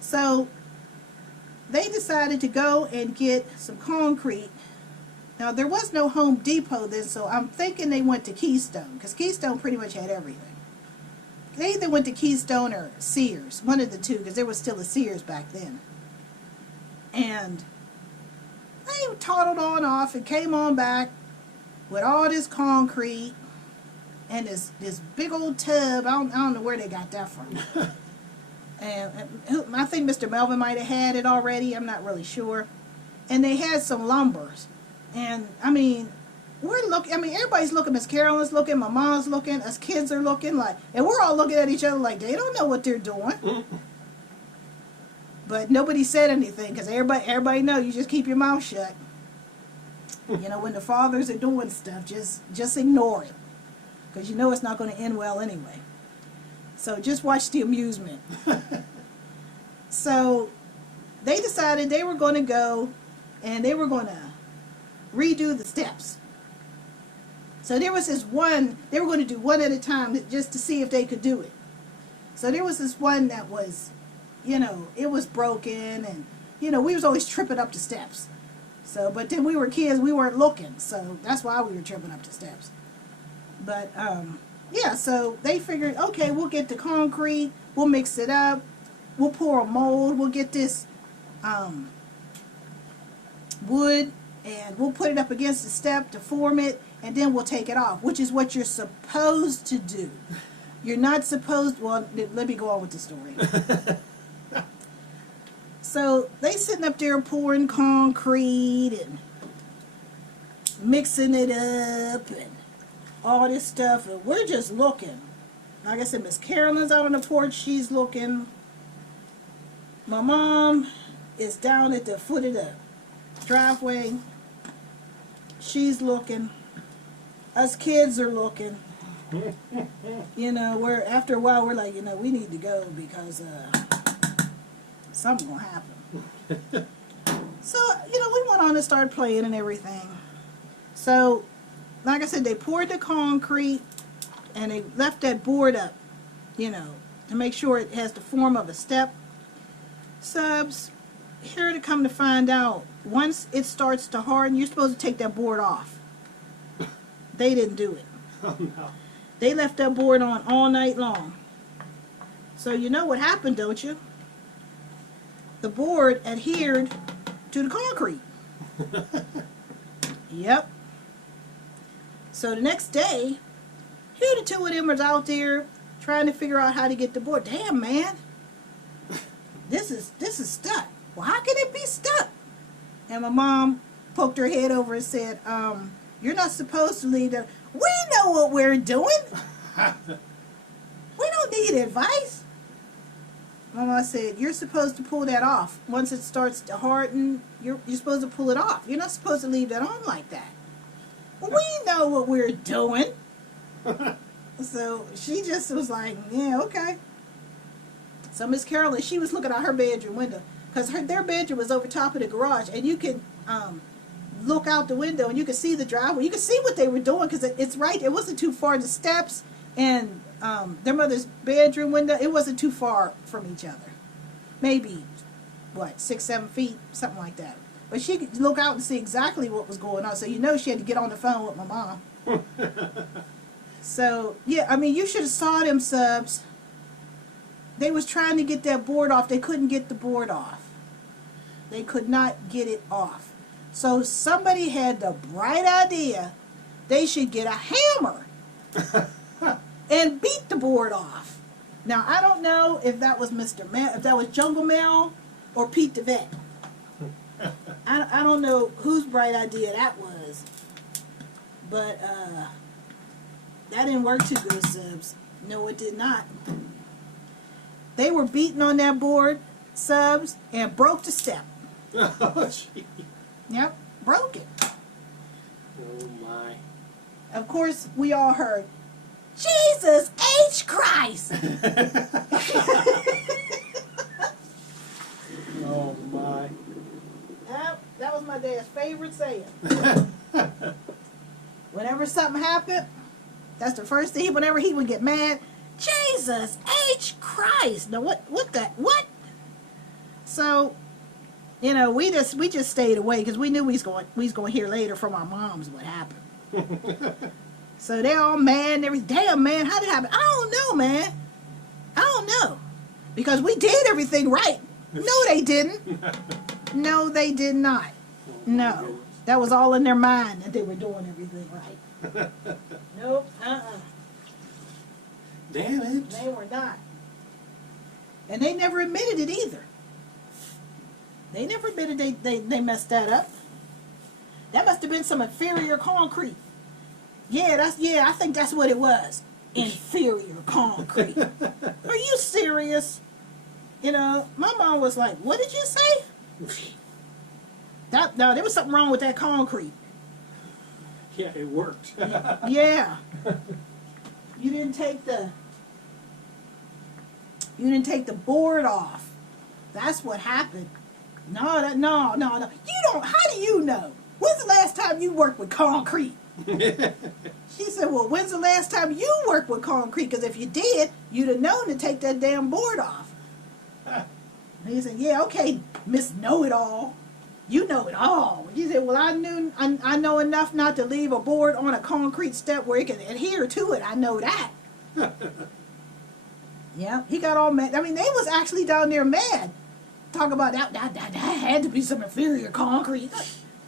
So they decided to go and get some concrete. Now, there was no Home Depot then, so I'm thinking they went to Keystone, because Keystone pretty much had everything. They either went to Keystone or Sears, one of the two, because there was still a Sears back then. And they toddled on off and came on back with all this concrete and this big old tub. I don't know where they got that from. And I think Mr. Melvin might have had it already. I'm not really sure. And they had some lumbers. And, I mean, everybody's looking. Miss Carolyn's looking. My mom's looking. Us kids are looking. And we're all looking at each other like they don't know what they're doing. But nobody said anything because everybody know you just keep your mouth shut. You know, when the fathers are doing stuff, just ignore it, because you know it's not going to end well anyway. So just watch the amusement. So they decided they were going to go and they were going to redo the steps. So there was this one, they were going to do one at a time just to see if they could do it. So there was this one that was, you know, it was broken, and, you know, we was always tripping up the steps. So, but then we were kids, we weren't looking, so that's why we were tripping up the steps. But, yeah, so they figured, okay, we'll get the concrete, we'll mix it up, we'll pour a mold, we'll get this wood, and we'll put it up against the step to form it, and then we'll take it off, which is what you're supposed to do. You're not supposed, well, let me go on with the story. So they sitting up there pouring concrete and mixing it up and all this stuff, and we're just looking. Like I said, Miss Carolyn's out on the porch, she's looking. My mom is down at the foot of the driveway, she's looking. Us kids are looking. You know, after a while we're like, you know, we need to go because something will happen. So, you know, we went on and started playing and everything. So, like I said, they poured the concrete and they left that board up, you know, to make sure it has the form of a step. Subs, here to come to find out, once it starts to harden, you're supposed to take that board off. They didn't do it. Oh, no. They left that board on all night long. So you know what happened, don't you? The board adhered to the concrete. Yep. So the next day, here the two of them was out there trying to figure out how to get the board. Damn, man. This is stuck. Well, how can it be stuck? And my mom poked her head over and said, you're not supposed to leave that. We know what we're doing. We don't need advice. Mama said, you're supposed to pull that off. Once it starts to harden, you're supposed to pull it off. You're not supposed to leave that on like that. Well, we know what we're doing. So she just was like, yeah, okay. So Miss Carolyn, she was looking out her bedroom window, because their bedroom was over top of the garage, and you can look out the window and you could see the driveway. You could see what they were doing, because it's right. It wasn't too far. The steps and their mother's bedroom window, it wasn't too far from each other. Maybe, what, 6, 7 feet, something like that. But she could look out and see exactly what was going on. So you know she had to get on the phone with my mom. So, yeah, I mean, you should have saw them subs. They was trying to get that board off. They couldn't get the board off. They could not get it off. So somebody had the bright idea they should get a hammer and beat the board off. Now, I don't know if that was Mr. Mel, if that was Jungle Mel or Pete the Vet. I don't know whose bright idea that was. But that didn't work too good, subs. No, it did not. They were beating on that board, subs, and broke the step. Oh, gee. Yep, broke it. Oh, my. Of course, we all heard, Jesus H. Christ! Oh, my. Yep, that was my dad's favorite saying. Whenever something happened, that's the first thing, whenever he would get mad, Jesus H. Christ! Now what what? So, you know, we just stayed away because we knew we was going to hear later from our moms what happened. So they all mad and everything. Damn, man, how did it happen? I don't know, man. I don't know. Because we did everything right. No, they didn't. No, they did not. No. That was all in their mind that they were doing everything right. Nope. Damn it. They were not. And they never admitted it either. They never admitted they messed that up. That must have been some inferior concrete. Yeah, I think that's what it was. Inferior concrete. Are you serious? You know, my mom was like, what did you say? No, there was something wrong with that concrete. Yeah, it worked. Yeah. You didn't take the board off. That's what happened. No. You don't. How do you know? When's the last time you worked with concrete? She said, well, when's the last time you worked with concrete? Because if you did, you'd have known to take that damn board off. And he said, yeah, okay, Miss Know-It-All. You know it all. He said, well, I know enough not to leave a board on a concrete step where it can adhere to it. I know that. Yeah, he got all mad. I mean, they was actually down there mad. Talk about that had to be some inferior concrete.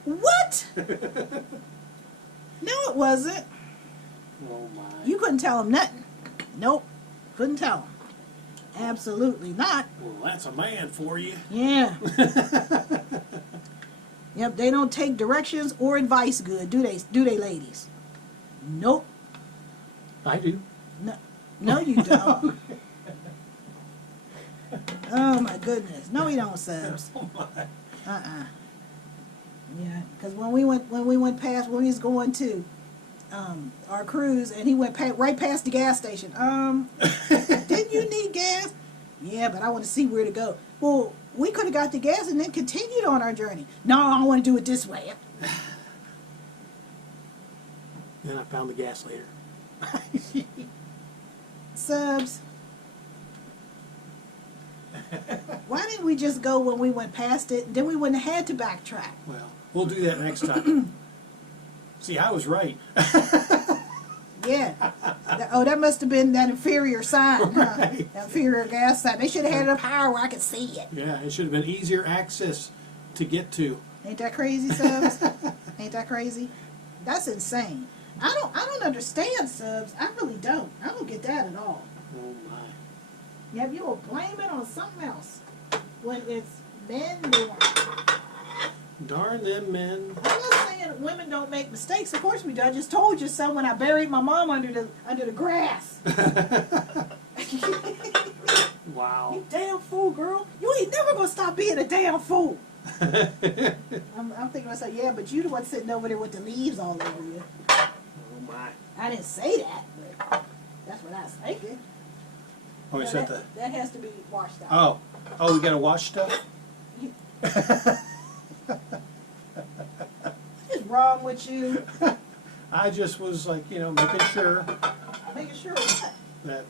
What? No, it wasn't. Oh, my. You couldn't tell him nothing. Nope, couldn't tell him. Absolutely not. Well, that's a man for you. Yeah. Yep, they don't take directions or advice good, do they, ladies? Nope. I do. No, you don't. Oh my goodness. No, we don't, subs. Oh, my. Yeah, because when we was going to our cruise, and he went right past the gas station. Didn't you need gas? Yeah, but I want to see where to go. Well, we could have got the gas and then continued on our journey. No, I want to do it this way. Then I found the gas later. Subs. Why didn't we just go when we went past it? Then we wouldn't have had to backtrack. Well, we'll do that next time. See, I was right. Yeah. That must have been that inferior sign, huh? Right. That inferior gas sign. They should have had it up higher where I could see it. Yeah, it should have been easier access to get to. Ain't that crazy, subs? Ain't that crazy? That's insane. I don't understand, subs. I really don't. I don't get that at all. Oh, my. Yeah, you will blame it on something else when it's men doing it. Darn them men. I'm not saying women don't make mistakes. Of course we do. I just told you so when I buried my mom under the grass. Wow. You damn fool, girl. You ain't never gonna stop being a damn fool. I'm thinking myself, yeah, but you the one sitting over there with the leaves all over you. Oh, my. I didn't say that, but that's what I was thinking. Oh, No, is that that has to be washed out. Oh, we got to wash stuff? What is wrong with you? I just was like, making sure. Making sure what? that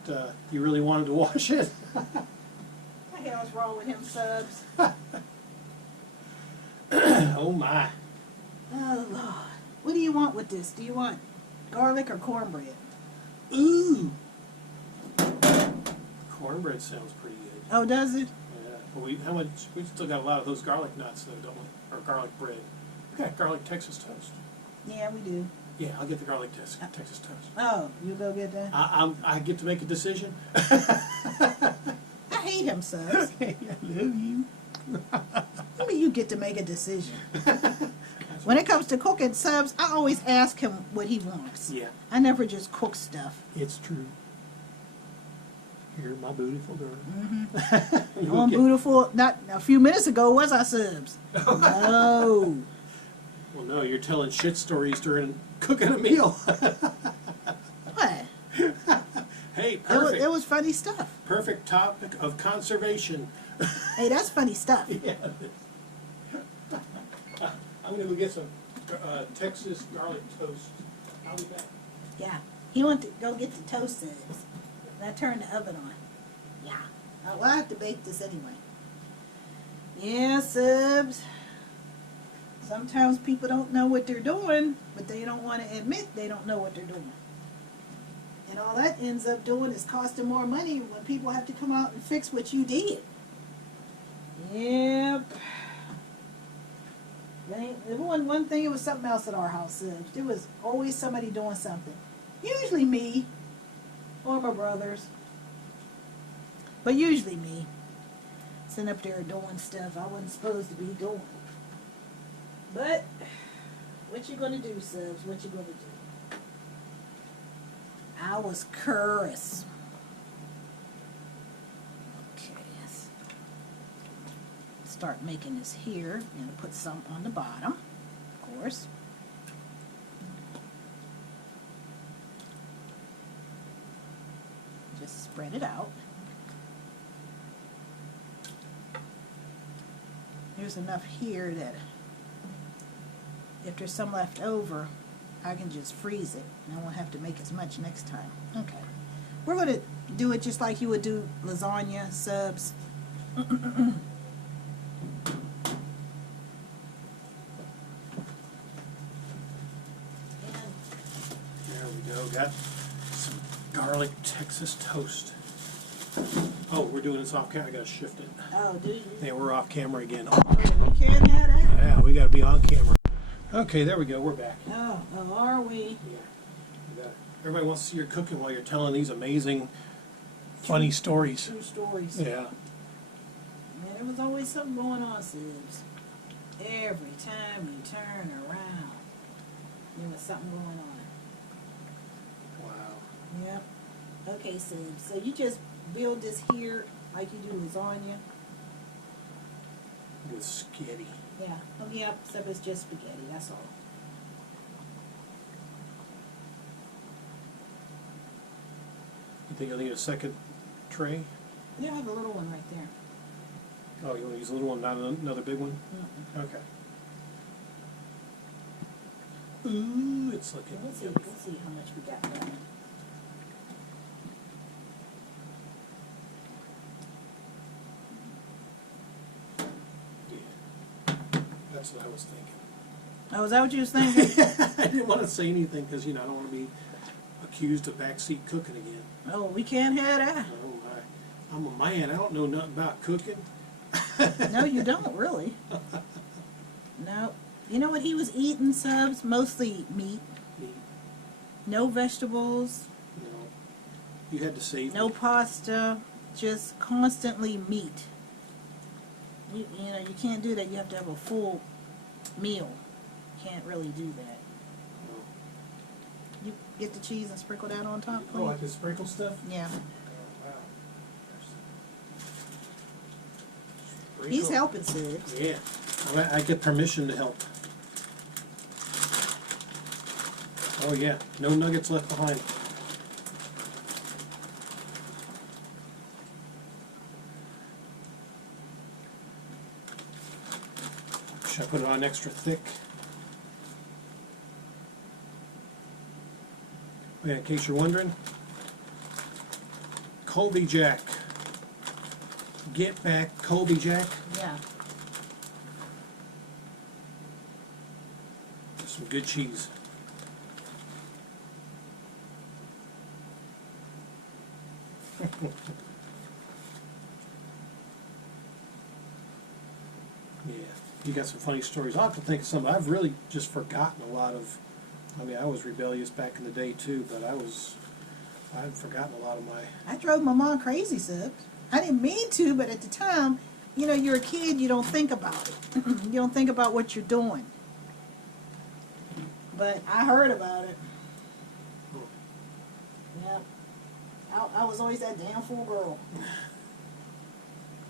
you really wanted to wash it. What the hell's wrong with him, Subs? Oh my. Oh, Lord. What do you want with this? Do you want garlic or cornbread? Ooh. Cornbread sounds pretty good. Oh, does it? Yeah. But we still got a lot of those garlic nuts though, don't we? Or garlic bread. We got garlic Texas toast. Yeah, we do. Yeah, I'll get the garlic Texas toast. Oh, you go get that? I get to make a decision. I hate him, Subs. Okay, I love you. I mean, you get to make a decision. When it comes to cooking, Subs, I always ask him what he wants. Yeah, I never just cook stuff. it's true. You're my beautiful girl. Mm-hmm. I'm beautiful. Not a few minutes ago was I, Subs? No. Well, no, you're telling shit stories during cooking a meal. What? Hey, It perfect. was funny stuff. Perfect topic of conservation. Hey, that's funny stuff. Yeah. I'm gonna go get some Texas garlic toast. I'll be back. Yeah. He went to go get the toast Subs. And I turned the oven on. Yeah. Well, I have to bake this anyway. Yeah, Subs. Sometimes people don't know what they're doing, but they don't want to admit they don't know what they're doing. And all that ends up doing is costing more money when people have to come out and fix what you did. Yep. It wasn't one thing, it was something else at our house, Subs. There was always somebody doing something. Usually me or my brothers. But usually me. Sitting up there doing stuff I wasn't supposed to be doing. But what you gonna do, Subs? What you gonna do? I was cursed. Okay, let's start making this here. I'm gonna put some on the bottom, of course. Just spread it out. There's enough here that if there's some left over, I can just freeze it. And I won't have to make as much next time. Okay. We're going to do it just like you would do lasagna, Subs. There we go. Got some garlic Texas toast. Oh, we're doing this off camera. I gotta shift it. Oh, do you? Yeah, we're off camera again. Oh, you can't have that? Yeah, we gotta be on camera. Okay, there we go. We're back. Oh, are we? Yeah. You got it. Everybody wants to see your cooking while you're telling these amazing, funny stories. True stories. Yeah. Man, there was always something going on, Subs. Every time you turn around, there was something going on. Wow. Yep. Okay, Subs. So you just build this here like you do lasagna. With skitty. Yeah. Oh, yeah. Except it's just spaghetti. That's all. You think you'll need a second tray? Yeah, I have a little one right there. Oh, you want to use a little one, not another big one? Mm-mm. Okay. Ooh, it's looking Let's good. see how much we got left. Yeah. That's what I was thinking. Oh, is that what you was thinking? I didn't want to say anything because, I don't want to be accused of backseat cooking again. Oh, we can't have that. Oh, I'm a man. I don't know nothing about cooking. No, you don't, really. No. You know what he was eating, Subs? Mostly meat. Meat. No vegetables. No. You had to save No me. pasta. Just constantly meat. You can't do that. You have to have a full meal. Can't really do that. No. You get the cheese and sprinkle that on top, Oh, I please? can sprinkle stuff? Yeah. Oh, wow. He's Sprinkle. helping, Subs. Yeah. I get permission to help. Oh, yeah. No nuggets left behind. Should I put it on extra thick? Yeah, in case you're wondering, Colby Jack. Get back Colby Jack. Yeah. Some good cheese. Yeah, you got some funny stories. I'll have to think of some. I've really just forgotten a lot of. I mean, I was rebellious back in the day too, but I've forgotten a lot of my. I drove my mom crazy, Subs. I didn't mean to, but at the time, you know, you're a kid, you don't think about it. You don't think about what you're doing. But I heard about it. Yep. I was always that damn fool girl.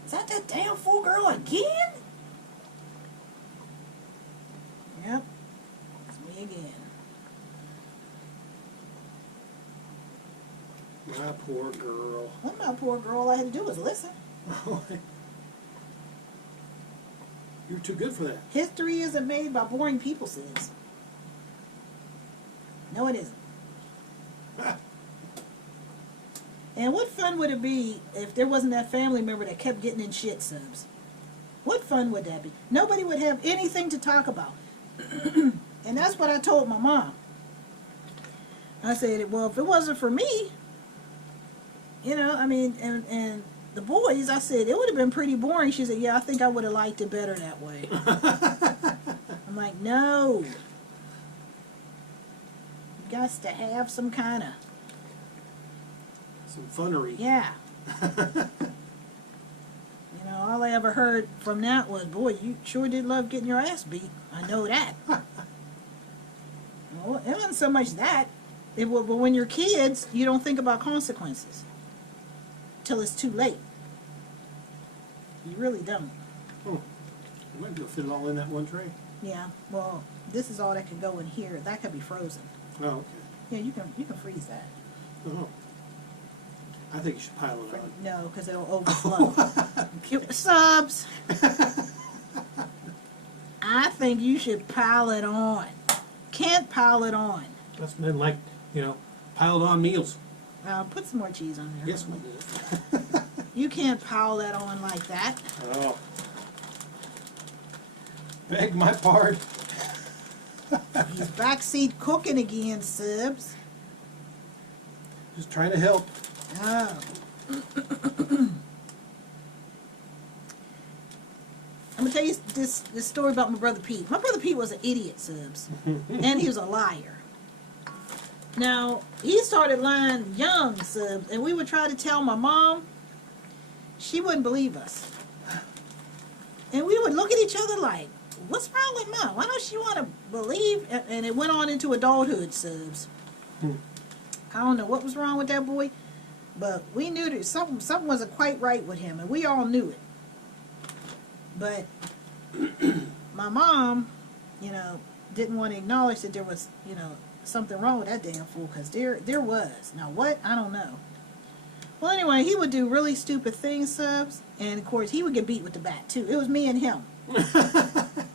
Is that damn fool girl again? Yep. It's me again. My poor girl. Well, my poor girl, all I had to do was listen. You're too good for that. History isn't made by boring people, sis. No, it isn't. And what fun would it be if there wasn't that family member that kept getting in shit, Subs? What fun would that be? Nobody would have anything to talk about. And that's what I told my mom. I said, well, if it wasn't for me, you know, I mean, and the boys, I said, it would have been pretty boring. She said, yeah, I think I would have liked it better that way. I'm like, no. You got to have some kind of, Some funnery. yeah. You know, all I ever heard from that was, boy, you sure did love getting your ass beat. I know that. Well, it wasn't so much that. But when you're kids, you don't think about consequences till it's too late. You really don't. Oh, you might be able to fit it all in that one tray. Yeah. Well, this is all that can go in here. That could be frozen. Oh, okay. Yeah, you can freeze that. Oh. I think you should pile it on. No, because it'll overflow. Subs. I think you should pile it on. Can't pile it on. That's been like, piled on meals. Put some more cheese on there. Yes, we did. You can't pile that on like that. Oh. Beg my pardon. He's backseat cooking again, Subs. Just trying to help. Oh. I'm gonna tell you this story about my brother Pete. My brother Pete was an idiot, Subs, and he was a liar. Now he started lying young, Subs, and we would try to tell my mom. She wouldn't believe us, and we would look at each other like, "What's wrong with Mom? Why don't she want to believe?" And it went on into adulthood, Subs. I don't know what was wrong with that boy. But we knew that something wasn't quite right with him, and we all knew it. But my mom, didn't want to acknowledge that there was, something wrong with that damn fool, because there was. Now what? I don't know. Well, anyway, he would do really stupid things, Subs, and of course he would get beat with the bat too. It was me and him,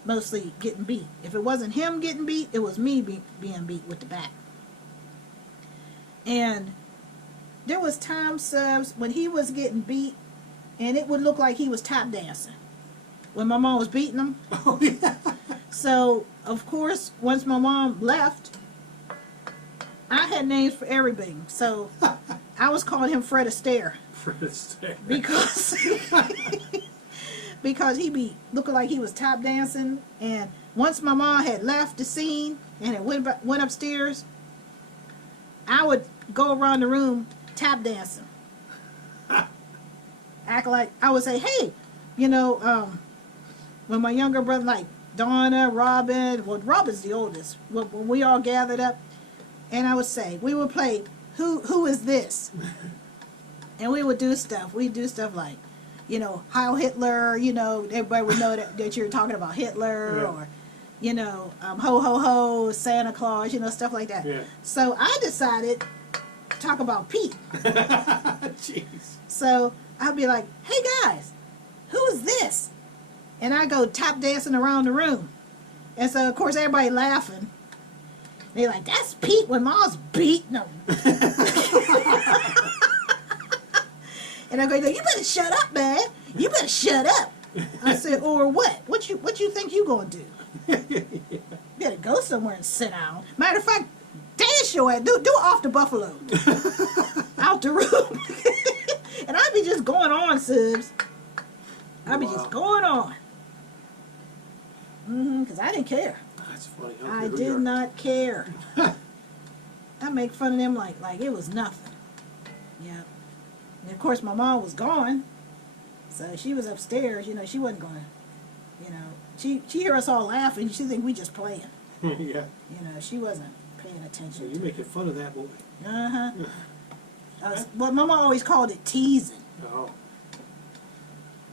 mostly getting beat. If it wasn't him getting beat, it was me being beat with the bat. And there was times, Subs, when he was getting beat, and it would look like he was tap dancing when my mom was beating him. Oh, yeah. So, of course, once my mom left, I had names for everything. So, I was calling him Fred Astaire. Fred Astaire. Because he be looking like he was tap dancing. And once my mom had left the scene and it went upstairs, I would go around the room tap dancing. Act like I would say, hey, when my younger brother, like Donna, Robin, well, Robin's the oldest, when we all gathered up, and I would say, we would play, who is this? And we would do stuff. We'd do stuff like, Heil Hitler, everybody would know that you're talking about Hitler, yeah. Or, ho, ho, ho, Santa Claus, stuff like that. Yeah. So I decided to talk about Pete. Jeez. So I'd be like, hey guys, who is this? And I go tap dancing around the room. And so, of course, everybody laughing. They're like, that's Pete when Mom's beating him. And I go, you better shut up, man. You better shut up. I said, or what? What you think you gonna do? You better go somewhere and sit down. Matter of fact, dance your ass. Do it off the buffalo. Out the room. And I'd be just going on, Subs. I'd be just going on. Because I didn't care. That's funny. I did not care. I make fun of them like it was nothing. Yeah. And of course my mom was gone. So she was upstairs, she wasn't gonna, she hear us all laughing, she think we just playing. Yeah. She wasn't paying So attention. you're making fun of that boy. Uh-huh. Well, Mama always called it teasing. Oh.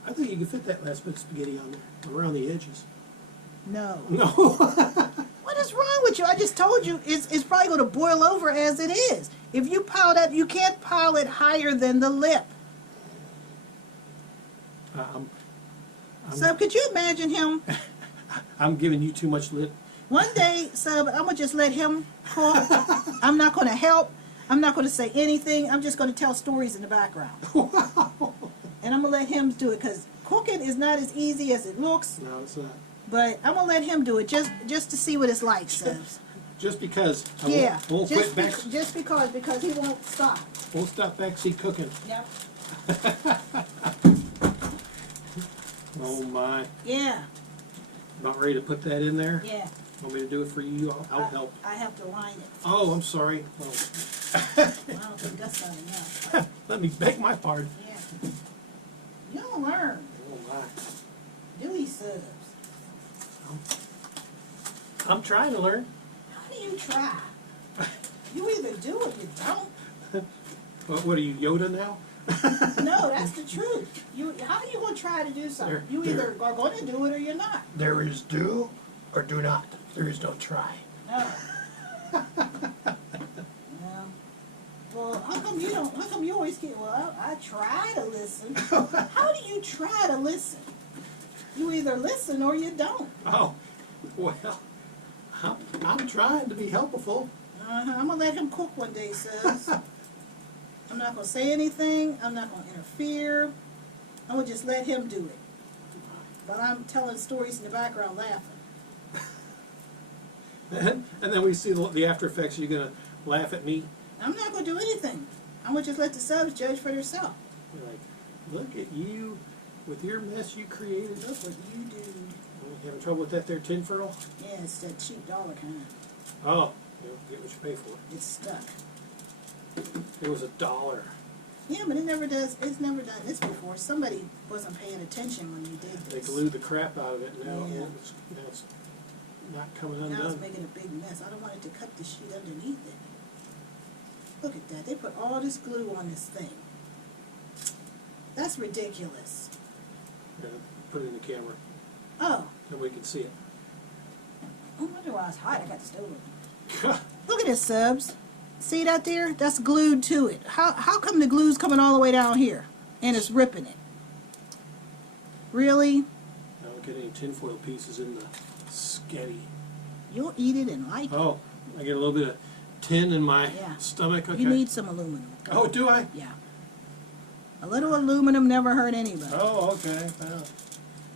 I think you can fit that last bit of spaghetti on there, around the edges. No. No. What is wrong with you? I just told you it's probably going to boil over as it is. If you pile that, you can't pile it higher than the lip. Sub, could you imagine him? I'm giving you too much lip. One day, Sub, I'm going to just let him cook. I'm not going to help. I'm not going to say anything. I'm just going to tell stories in the background. Wow. And I'm going to let him do it because cooking is not as easy as it looks. No, it's not. But I'm going to let him do it just to see what it's like, Subs. Just because I Yeah. won't quit back, Just because he won't stop. won't stop backseat cooking. Yep. Oh my! Yeah. About ready to put that in there? Yeah. Want me to do it for you? I'll help. I have to line it. Oh, I'm sorry. Oh. I don't think that's not enough. Let me beg my pardon. Yeah. You'll learn. Oh my! Dewey Subs. I'm trying to learn. How do you try? You either do or you don't. What are you, Yoda now? No, that's the truth. How are you going to try to do something? You either are going to do it or you're not. There is do or do not. There is no try. No. Yeah. Well, how come you don't? How come you always get? Well, I try to listen. How do you try to listen? You either listen or you don't. Oh, well, I'm trying to be helpful. I'm gonna let him cook one day, sis. I'm not gonna say anything. I'm not gonna interfere. I'm gonna just let him do it. But I'm telling stories in the background, laughing. And then we see the after effects. You're gonna laugh at me. I'm not gonna do anything. I'm gonna just let the subs judge for themselves. You're like, look at you with your mess you created. Look what you do. You having trouble with that there tinfoil? Yeah, it's that cheap dollar kind. Oh, you get what you pay for. It's stuck. It was $1. Yeah, but it never does. It's never done this before. Somebody wasn't paying attention when you did They this. glued the crap out of it. Now, Yeah. now it's not coming Now it's undone. making a big mess. I don't want it to cut the sheet underneath it. Look at that. They put all this glue on this thing. That's ridiculous. Yeah, put it in the camera. Oh, Then we can see it. I wonder why it's hot. I got the stove on. Look at this, subs. See that there? That's glued to it. How come the glue's coming all the way down here and it's ripping it? Really? I don't get any tinfoil pieces in the sketty. You'll eat it and like it. Oh, I get a little bit of tin in my Yeah. stomach. Okay. You need some aluminum. Oh, do I? Yeah. A little aluminum never hurt anybody. Oh, okay. Well,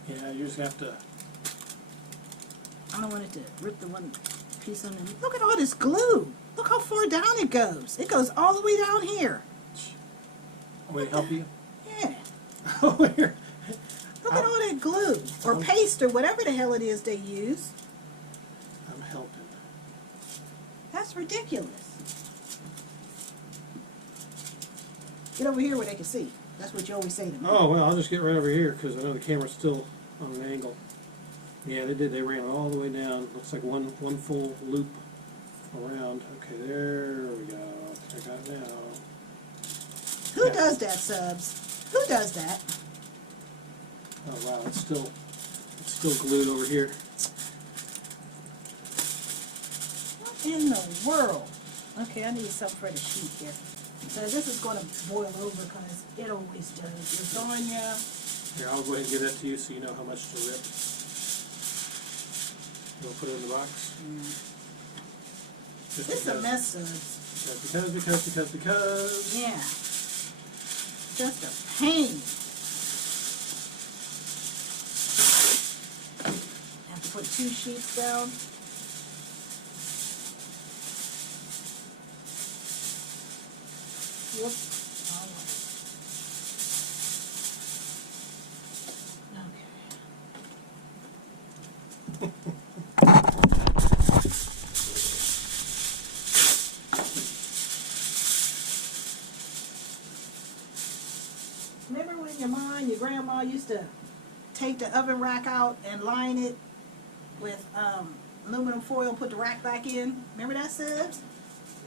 yeah, you just have to. I don't want it to rip the one piece underneath. Look at all this glue. Look how far down it goes. It goes all the way down here. Want me to help you? Yeah. Oh, here. Look at all that glue or paste or whatever the hell it is they use. I'm helping. That's ridiculous. Get over here where they can see. That's what you always say to me. Oh, well, I'll just get right over here because I know the camera's still on an angle. Yeah, they did. They ran it all the way down. Looks like one full loop around. Okay, there we go. I got it now. Who does that, subs? Who does that? Oh wow, it's still glued over here. What in the world? Okay, I need something for the sheet here. So this is going to boil over because it always does. Lasagna. Here, I'll go ahead and give that to you so you know how much to rip. You'll put it in the box. Just This is a mess, subs. Because. Yeah. just a pain. Have to put 2 sheets down. Whoops. Remember when your mom and your grandma used to take the oven rack out and line it with aluminum foil and put the rack back in? Remember that, Sibs?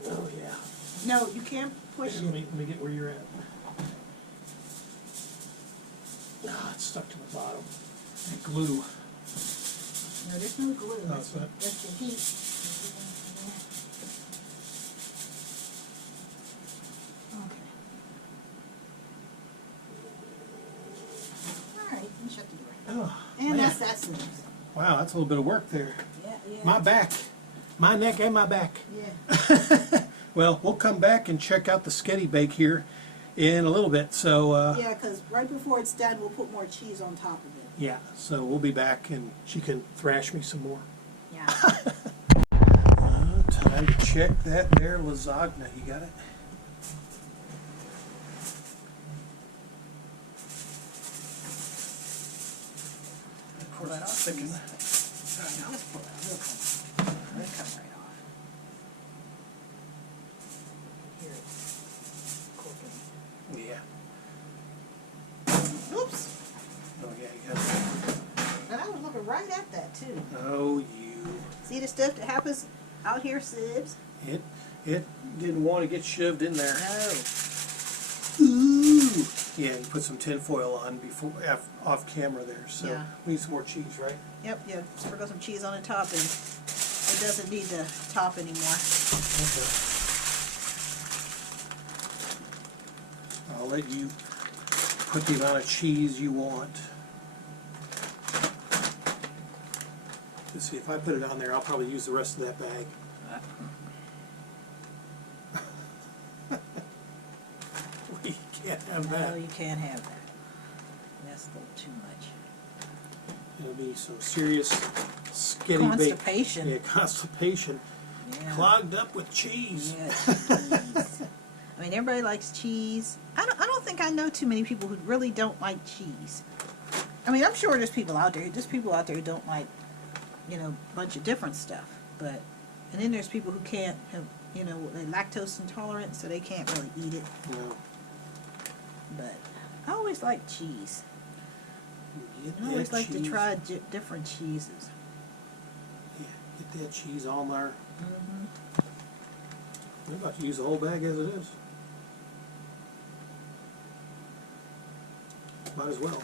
Oh, yeah. No, you can't push Let it. me get where you're at. Ah, it's stuck to the bottom. And glue. No, there's no glue. Oh, it's not? That's the heat. Okay. All right, let me shut the door. Oh, And man. that's Sibs. Wow, that's a little bit of work there. Yeah, yeah. My back. My neck and my back. Yeah. Well, we'll come back and check out the Sketty Bake here in a little bit. So, Yeah, because right before it's done, we'll put more cheese on top of it. yeah, so we'll be back and she can thrash me some more. Yeah. Time to check that there lasagna. You got it? Pull that off. Thicken. Just pull it out. It'll come right off. Here it's cooking. Yeah. Oops. Oh, yeah, you got it. And I was looking right at that too. Oh, you. See the stuff that happens out here, Sibs? It didn't want to get shoved in there. No. Ooh. Yeah, you put some tin foil on before off camera there. So Yeah. we need some more cheese, right? Yep, yeah. Sprinkle some cheese on the top and it doesn't need the top anymore. Okay. I'll let you put the amount of cheese you want. Let's see, if I put it on there, I'll probably use the rest of that bag. We can't have that. No, you can't have that. That's a little too much. It'll be some serious Sketty Bake. Constipation. Yeah, constipation. Yeah. Clogged up with cheese. Yeah, cheese. I mean, everybody likes cheese. I don't think I know too many people who really don't like cheese. I mean, I'm sure there's people out there. There's people out there who don't like, you know, a bunch of different stuff. But, and then there's people who can't have, you know, they're lactose intolerant, so they can't really eat it. No. But I always like cheese. Get I always that like to cheese. try different cheeses. Yeah, get that cheese on there. Mm-hmm. I'm about to use the whole bag as it is. Might as well.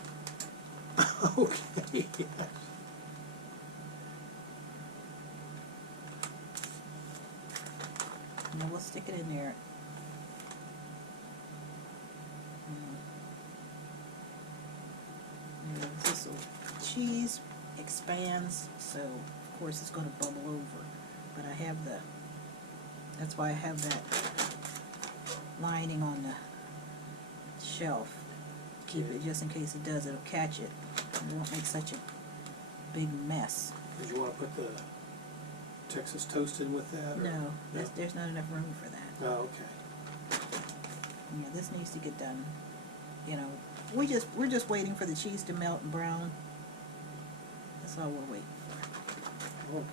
Okay. Now we'll stick it in there. This cheese expands, so of course it's going to bubble over. But I have that's why I have that lining on the shelf. Keep it just in case it does, it'll catch it. It won't make such a big mess. Did you want to put the Texas toast in with that? Or? No, there's not enough room for that. Oh, okay. Yeah, this needs to get done. You know, we're just waiting for the cheese to melt and brown. That's all we're waiting for. Oh.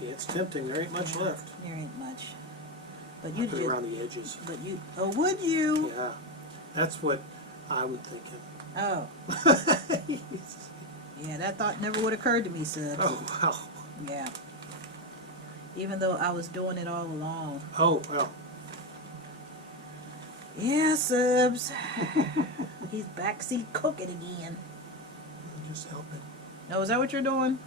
Yeah, it's tempting. There ain't much left. There ain't much. But I you put it just. around the edges. But you. Oh, would you? Yeah, that's what I'm thinking. Oh. Yeah, that thought never would have occurred to me, Sub. Oh, wow. Yeah. Even though I was doing it all along. Oh, well. Yeah, Subs. He's backseat cooking again. I'm just helping. Oh, is that what you're doing?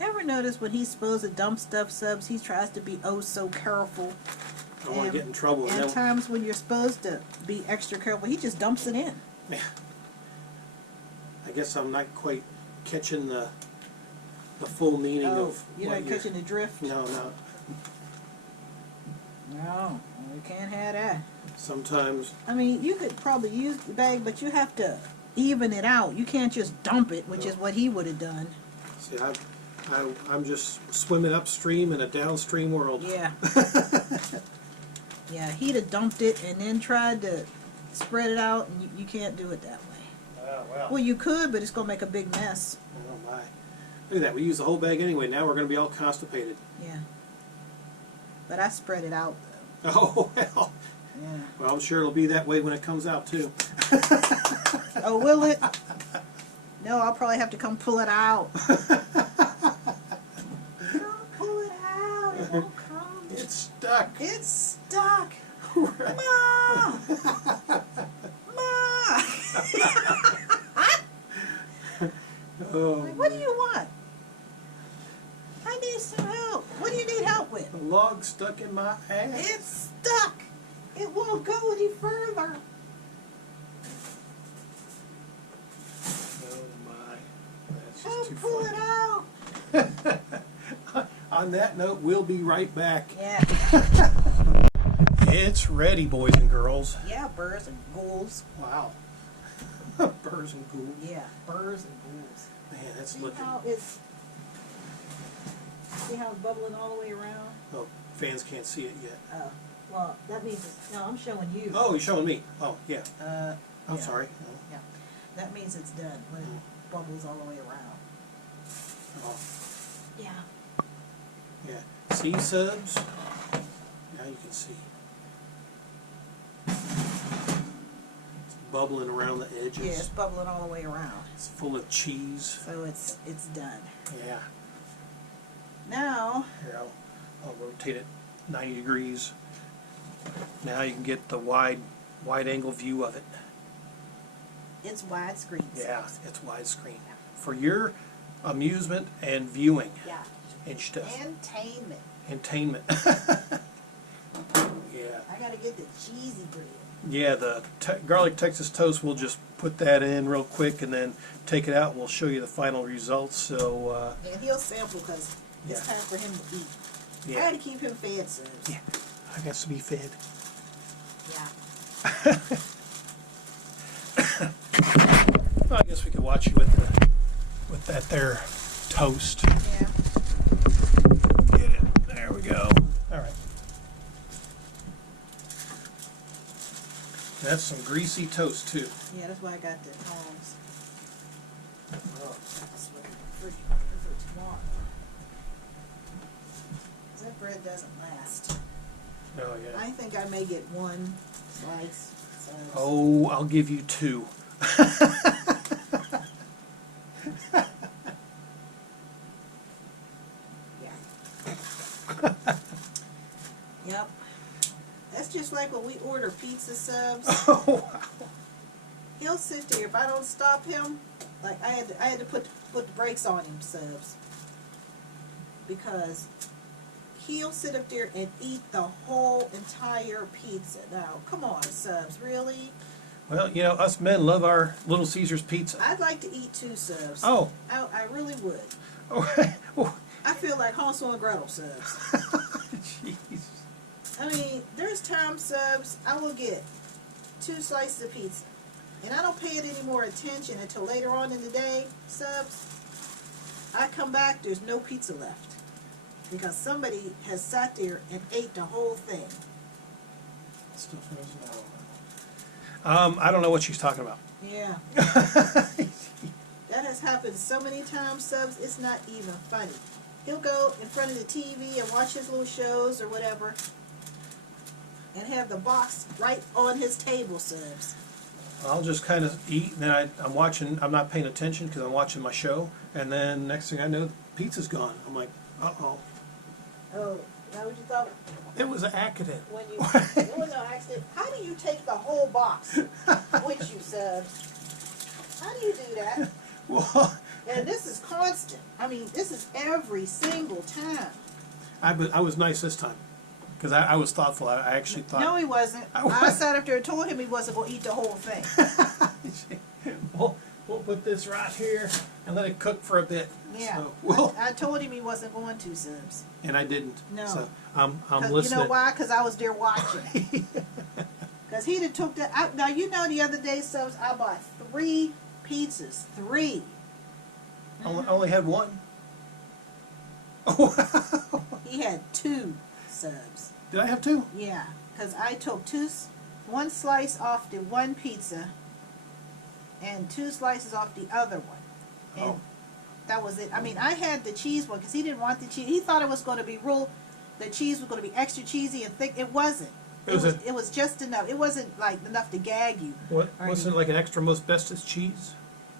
Ever notice when he's supposed to dump stuff, Subs, he tries to be oh so careful. I don't want to get in trouble. And then- times when you're supposed to be extra careful, he just dumps it in. Yeah. I guess I'm not quite catching the full meaning of You're what not catching the drift? No, no. No, we can't have that. Sometimes, I mean, you could probably use the bag, but you have to even it out. You can't just dump it, which is what he would have done. see, I'm just swimming upstream in a downstream world. Yeah. Yeah, he'd have dumped it and then tried to spread it out, and you can't do it that way. Oh, well. Well, you could, but it's going to make a big mess. Oh, my. Look at that. We use the whole bag anyway. Now we're going to be all constipated. Yeah. But I spread it out, though. Oh, well. Yeah. Well, I'm sure it'll be that way when it comes out, too. Oh, will it? No, I'll probably have to come pull it out. Don't pull it out. It won't come. It's stuck. It's stuck. Right. Ma! Ma! Oh, Like, what do you want? I need some help. What do you need help with? the log stuck in my ass. It's stuck. It won't go any further. Oh, my. That's just Help too pull funny. it out. On that note, we'll be right back. Yeah. It's ready, boys and girls. Yeah, birds and ghouls. Wow. Birds and ghouls. Yeah, birds and ghouls. Man, that's See looking... how it's bubbling all the way around? Oh, fans can't see it yet. Oh, well, that means it's, no, I'm showing you. Oh, you're showing me. Oh, yeah. I'm yeah. sorry. Yeah, that means it's done when it bubbles all the way around. Oh, Yeah. yeah. See, subs? Now you can see. It's bubbling around the edges. Yeah, it's bubbling all the way around. It's full of cheese. So it's done. Yeah. Now, Here, I'll rotate it 90 degrees. Now you can get the wide angle view of it. it's widescreen. Yeah, it's widescreen. For your amusement and viewing Yeah. and stuff. Entertainment. Entertainment. Yeah. I gotta get the cheesy bread. Yeah, the garlic Texas toast, we'll just put that in real quick and then take it out and we'll show you the final results. So, And he'll sample because it's Yeah. time for him to eat. I yeah. gotta keep him fed, so. Yeah, I got to be fed. Yeah. Well, I guess we could watch you with that there toast. Yeah. Get it. There we go. All right. That's some greasy toast too. Yeah, that's why I got the tongs. That's what for tomorrow. 'Cause that bread doesn't last. Oh yeah. I think I may get one slice. So Oh, I'll give you two. yeah. Yep. That's just like when we order pizza subs. Oh wow. He'll sit there if I don't stop him. Like I had to put the brakes on him, subs, because he'll sit up there and eat the whole entire pizza. Now, come on, subs, really? Well, you know, us men love our Little Caesars pizza. I'd like to eat two subs. Oh. I really would. Oh. I feel like Hansel and Gretel subs. Jeez. I mean, there's times, subs, I will get 2 slices of pizza. And I don't pay it any more attention until later on in the day, subs. I come back, there's no pizza left. Because somebody has sat there and ate the whole thing. Still frozen out. I don't know what she's talking about. Yeah. That has happened so many times, subs, it's not even funny. He'll go in front of the TV and watch his little shows or whatever, and have the box right on his table, subs. I'll just kind of eat, and then I'm watching. I'm not paying attention because I'm watching my show, and then next thing I know, the pizza's gone. I'm like, uh-oh. Oh, is that what you thought It was an accident. when you... It was no accident. How do you take the whole box with you, subs? How do you do that? Well, And this is constant. I mean, this is every single time. I was nice this time because I was thoughtful. I actually thought. No, he wasn't. I I was. sat up there and told him he wasn't going to eat the whole thing. we'll put this right here and let it cook for a bit. Yeah. So, well, I told him he wasn't going to, Subs. and I didn't. No. So I'm 'Cause listening. you know why? Because I was there watching. Because he'd have took that. Now, you know, the other day, Subs, I bought 3 pizzas. 3. Only had one. He had 2 Subs. Did I have 2? Yeah. Because I took 1 slice off the one pizza and 2 slices off the other one. And Oh. that was it. I mean, I had the cheese one because he didn't want the cheese. He thought it was going to be the cheese was going to be extra cheesy and thick. It wasn't. It was just enough. It wasn't like enough to gag you. What Or wasn't it like an extra most bestest cheese?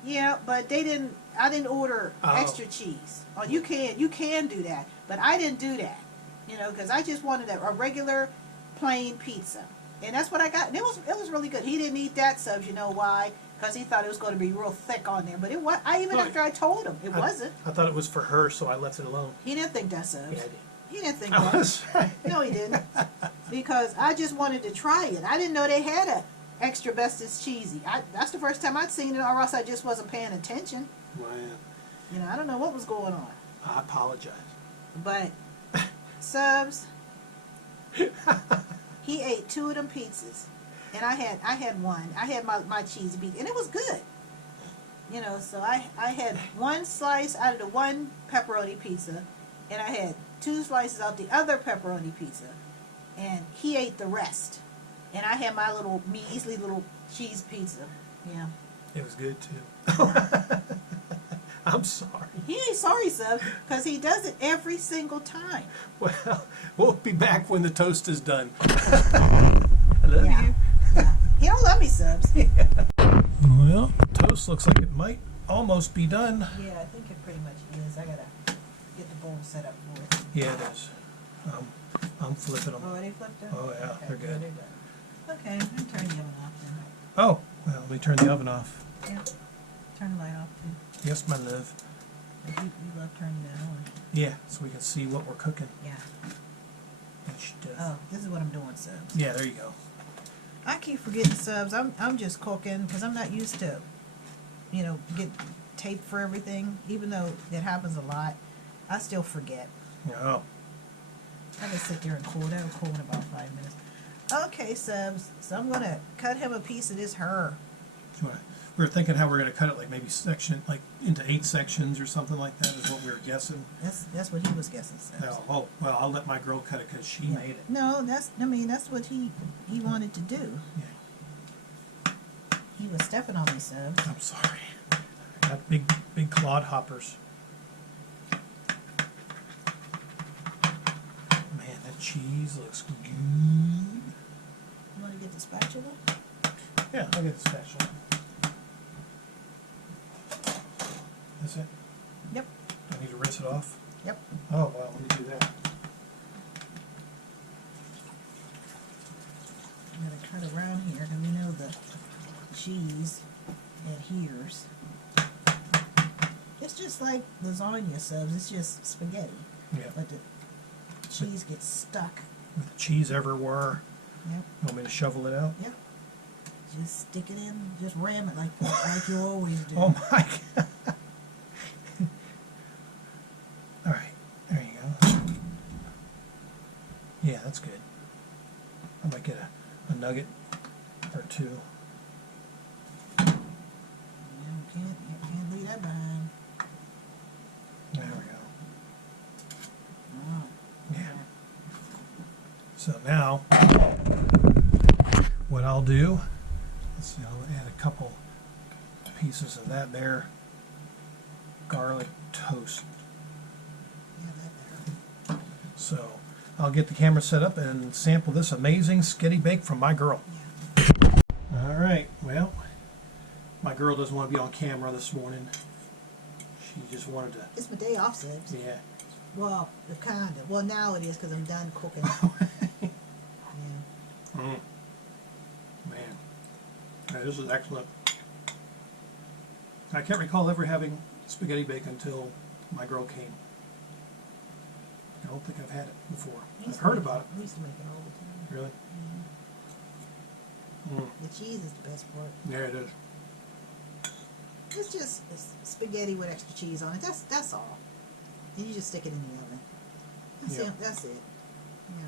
Yeah, but I didn't order Oh. extra cheese. Oh, you can do that, but I didn't do that. You know, because I just wanted a regular plain pizza, and that's what I got. And it was really good. He didn't eat that, Subs. You know why? Because he thought it was going to be real thick on there. But it was. After I told him, it wasn't. I thought it was for her, so I left it alone. He didn't think that, Subs. Yeah, I did. He didn't think I that. was right. No, he didn't. Because I just wanted to try it. I didn't know they had a extra bestest cheesy. That's the first time I'd seen it, or else I just wasn't paying attention. Man, You know, I don't know what was going on. I apologize. But Subs, he ate 2 of them pizzas, and I had one. I had my cheesy pizza, and it was good. You know, so I had 1 slice out of the one pepperoni pizza, and I had 2 slices out the other pepperoni pizza, and he ate the rest. And I had my measly little cheese pizza. Yeah. It was good too. I'm sorry. He ain't sorry, Sub, because he does it every single time. Well, we'll be back when the toast is done. I love Yeah. you. He don't love me, Subs. Well, toast looks like it might almost be done. Yeah, I think it pretty much is. I gotta get the bowl set up for it. Yeah, it is. I'm flipping them. Oh, they flipped it? Oh, yeah, they're good. They're done. Okay, I'm turning the oven off then. Oh, well, let me turn the oven off. Yeah. Turn the light off too. Yes, my love. You love turning that on. Yeah, so we can see what we're cooking Yeah. and stuff. Oh, this is what I'm doing, Subs. Yeah, there you go. I keep forgetting, Subs. I'm just cooking because I'm not used to, get tape for everything. Even though it happens a lot, I still forget. Oh, I just sit there and cool. That'll cool in about 5 minutes. Okay, Subs. So I'm gonna cut him a piece of this her. we were thinking how we're going to cut it, like maybe into 8 sections or something like that is what we were guessing. That's what he was guessing, Subs. Oh, well, I'll let my girl cut it because she Yeah. made it. No, that's what he wanted to do. Yeah. He was stepping on me, Subs. I'm sorry. Got big clodhoppers. Man, that cheese looks good. You want to get the spatula? Yeah, I'll get the spatula. That's it? Yep. I need to rinse it off? Yep. Oh, well, let me do that. I'm gonna cut around here because we know the cheese adheres. It's just like lasagna, Subs. It's just spaghetti, Yeah. but the cheese gets stuck. With the cheese everywhere. Yep. You want me to shovel it out? Yep. Just stick it in. Just ram it like you always do. Oh my God. All right, there you go. Yeah, that's good. I might get a nugget or 2. You can't leave that behind. There we go. Oh. Yeah. So now, what I'll do, let's see, I'll add a couple pieces of that there. Garlic toast. Yeah, that better. So I'll get the camera set up and sample this amazing skitty bake from my girl. Yeah. All right, well, my girl doesn't want to be on camera this morning. She just wanted to, It's my day off, Subs. yeah. Well, kinda. Well, now it is because I'm done cooking. Yeah. Mm. Man, yeah, this is excellent. I can't recall ever having spaghetti bacon until my girl came. I don't think I've had it before. I've heard about it. We used to make it all the time. Really? Mm. The cheese is the best part. Yeah, it is. It's just spaghetti with extra cheese on it. That's all. And you just stick it in the oven. That's Yeah. it. That's it. Yeah.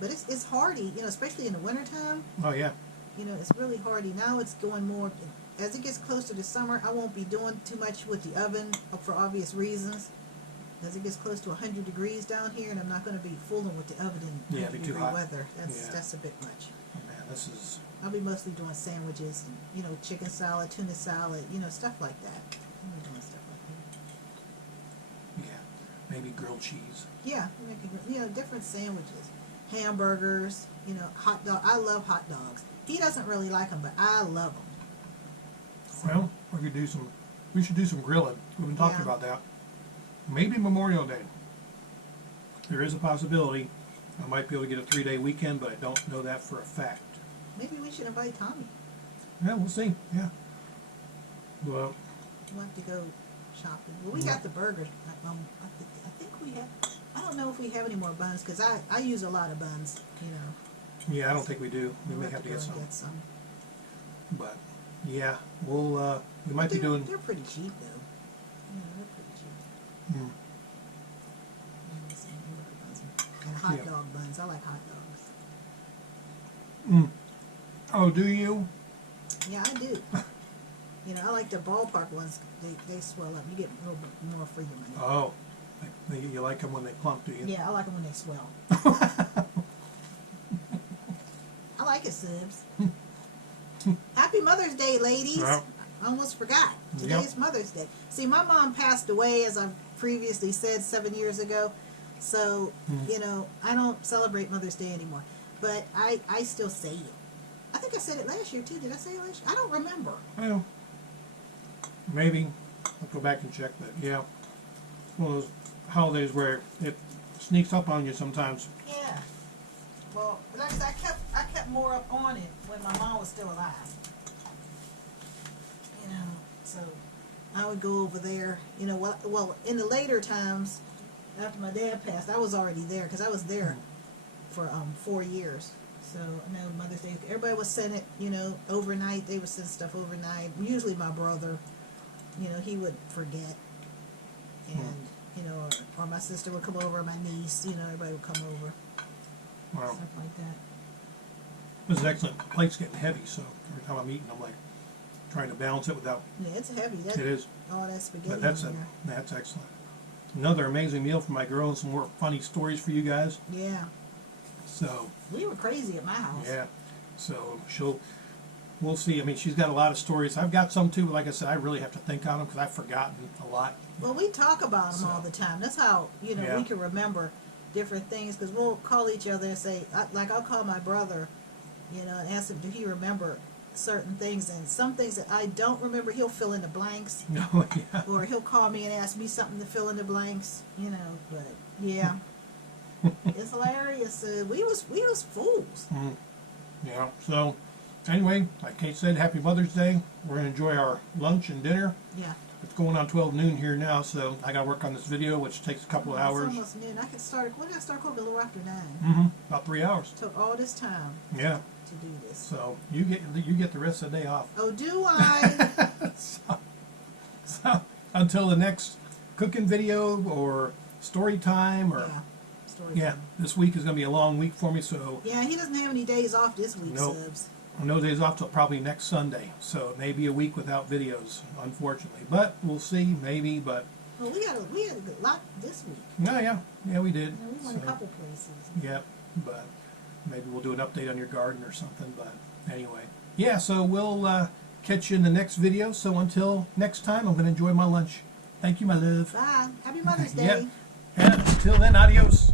But it's hardy, especially in the wintertime. Oh yeah. It's really hardy. Now it's going more, as it gets closer to summer, I won't be doing too much with the oven for obvious reasons. As it gets close to 100 degrees down here, and I'm not going to be fooling with the oven in Yeah, it'd be too 100-degree hot. weather. Yeah. That's a bit much. Oh, man, this is. I'll be mostly doing sandwiches, and, chicken salad, tuna salad, stuff like that. I'll be doing stuff like that. Yeah, maybe grilled cheese. Yeah, making, different sandwiches. Hamburgers, hot dog. I love hot dogs. He doesn't really like them, but I love them. Well, we should do some grilling. We've been talking Yeah. about that. Maybe Memorial Day. There is a possibility I might be able to get a 3-day weekend, but I don't know that for a fact. Maybe we should invite Tommy. Yeah, we'll see. Yeah. Well, We'll have to go shopping. Well, we got the burgers. I think we have. I don't know if we have any more buns because I use a lot of buns. yeah, I don't think we do. We We'll may have to go get and some. But yeah, we'll we might be doing. They're pretty cheap though. Yeah, they're pretty cheap. Hmm. And hot Yeah. dog buns. I like hot dogs. Mm. Oh, do you? Yeah, I do. I like the ballpark ones. They swell up. You get a little bit more for your money. Oh, you like them when they clump, do you? Yeah, I like them when they swell. I like it, Sibs. Happy Mother's Day, ladies. Well. I almost forgot. Yep. Today's Mother's Day. See, my mom passed away, as I've previously said, 7 years ago. So, I don't celebrate Mother's Day anymore. But I still say it. I think I said it last year, too. Did I say it last year? I don't remember. Well, maybe. I'll go back and check, but yeah. One of those holidays where it sneaks up on you sometimes. Yeah. Well, like I said, I kept more up on it when my mom was still alive. So I would go over there. Well, in the later times, after my dad passed, I was already there because I was there for 4 years. So I know Mother's Day, everybody was sending it, overnight. They would send stuff overnight. Usually my brother, he would forget, and or my sister would come over, my niece, everybody would come over. Wow. Stuff like that. This is excellent. The plate's getting heavy, so every time I'm eating, I'm like trying to balance it without. Yeah, it's heavy. It is. All that spaghetti. But that's on that's excellent. Another amazing meal for my girls. Some more funny stories for you guys. there. Yeah. So We were crazy at my house. yeah. So we'll see. I mean, she's got a lot of stories. I've got some too, but like I said, I really have to think on them because I've forgotten a lot. Well, we talk about them So. all the time. That's how, Yeah. we can remember different things because we'll call each other and say, I'll call my brother, and ask him, do he remember certain things? And some things that I don't remember, he'll fill in the blanks. No, yeah. Or he'll call me and ask me something to fill in the blanks, but yeah. It's hilarious. We was fools. Mm. Yeah. So anyway, like Kate said, happy Mother's Day. We're gonna enjoy our lunch and dinner. Yeah. It's going on 12 noon here now, so I gotta work on this video, which takes a couple of hours. It's almost noon. I could start. When did I start cooking? A little after 9. Mm-hmm. About 3 hours. Took all this time Yeah. to do this. So you get the rest of the day off. Oh, do I? So until the next cooking video or story time or Yeah. Story yeah, time. this week is gonna be a long week for me. So Yeah, he doesn't have any days off this week, Nope. Subs. no days off till probably next Sunday. So maybe a week without videos, unfortunately. But we'll see. Maybe. But Well, we had a lot this week. yeah, we did. We went a So, couple places. Yep, but maybe we'll do an update on your garden or something. But anyway, yeah. So we'll catch you in the next video. So until next time, I'm gonna enjoy my lunch. Thank you, my love. Bye. Happy Mother's Day. Yep. And until then, adios.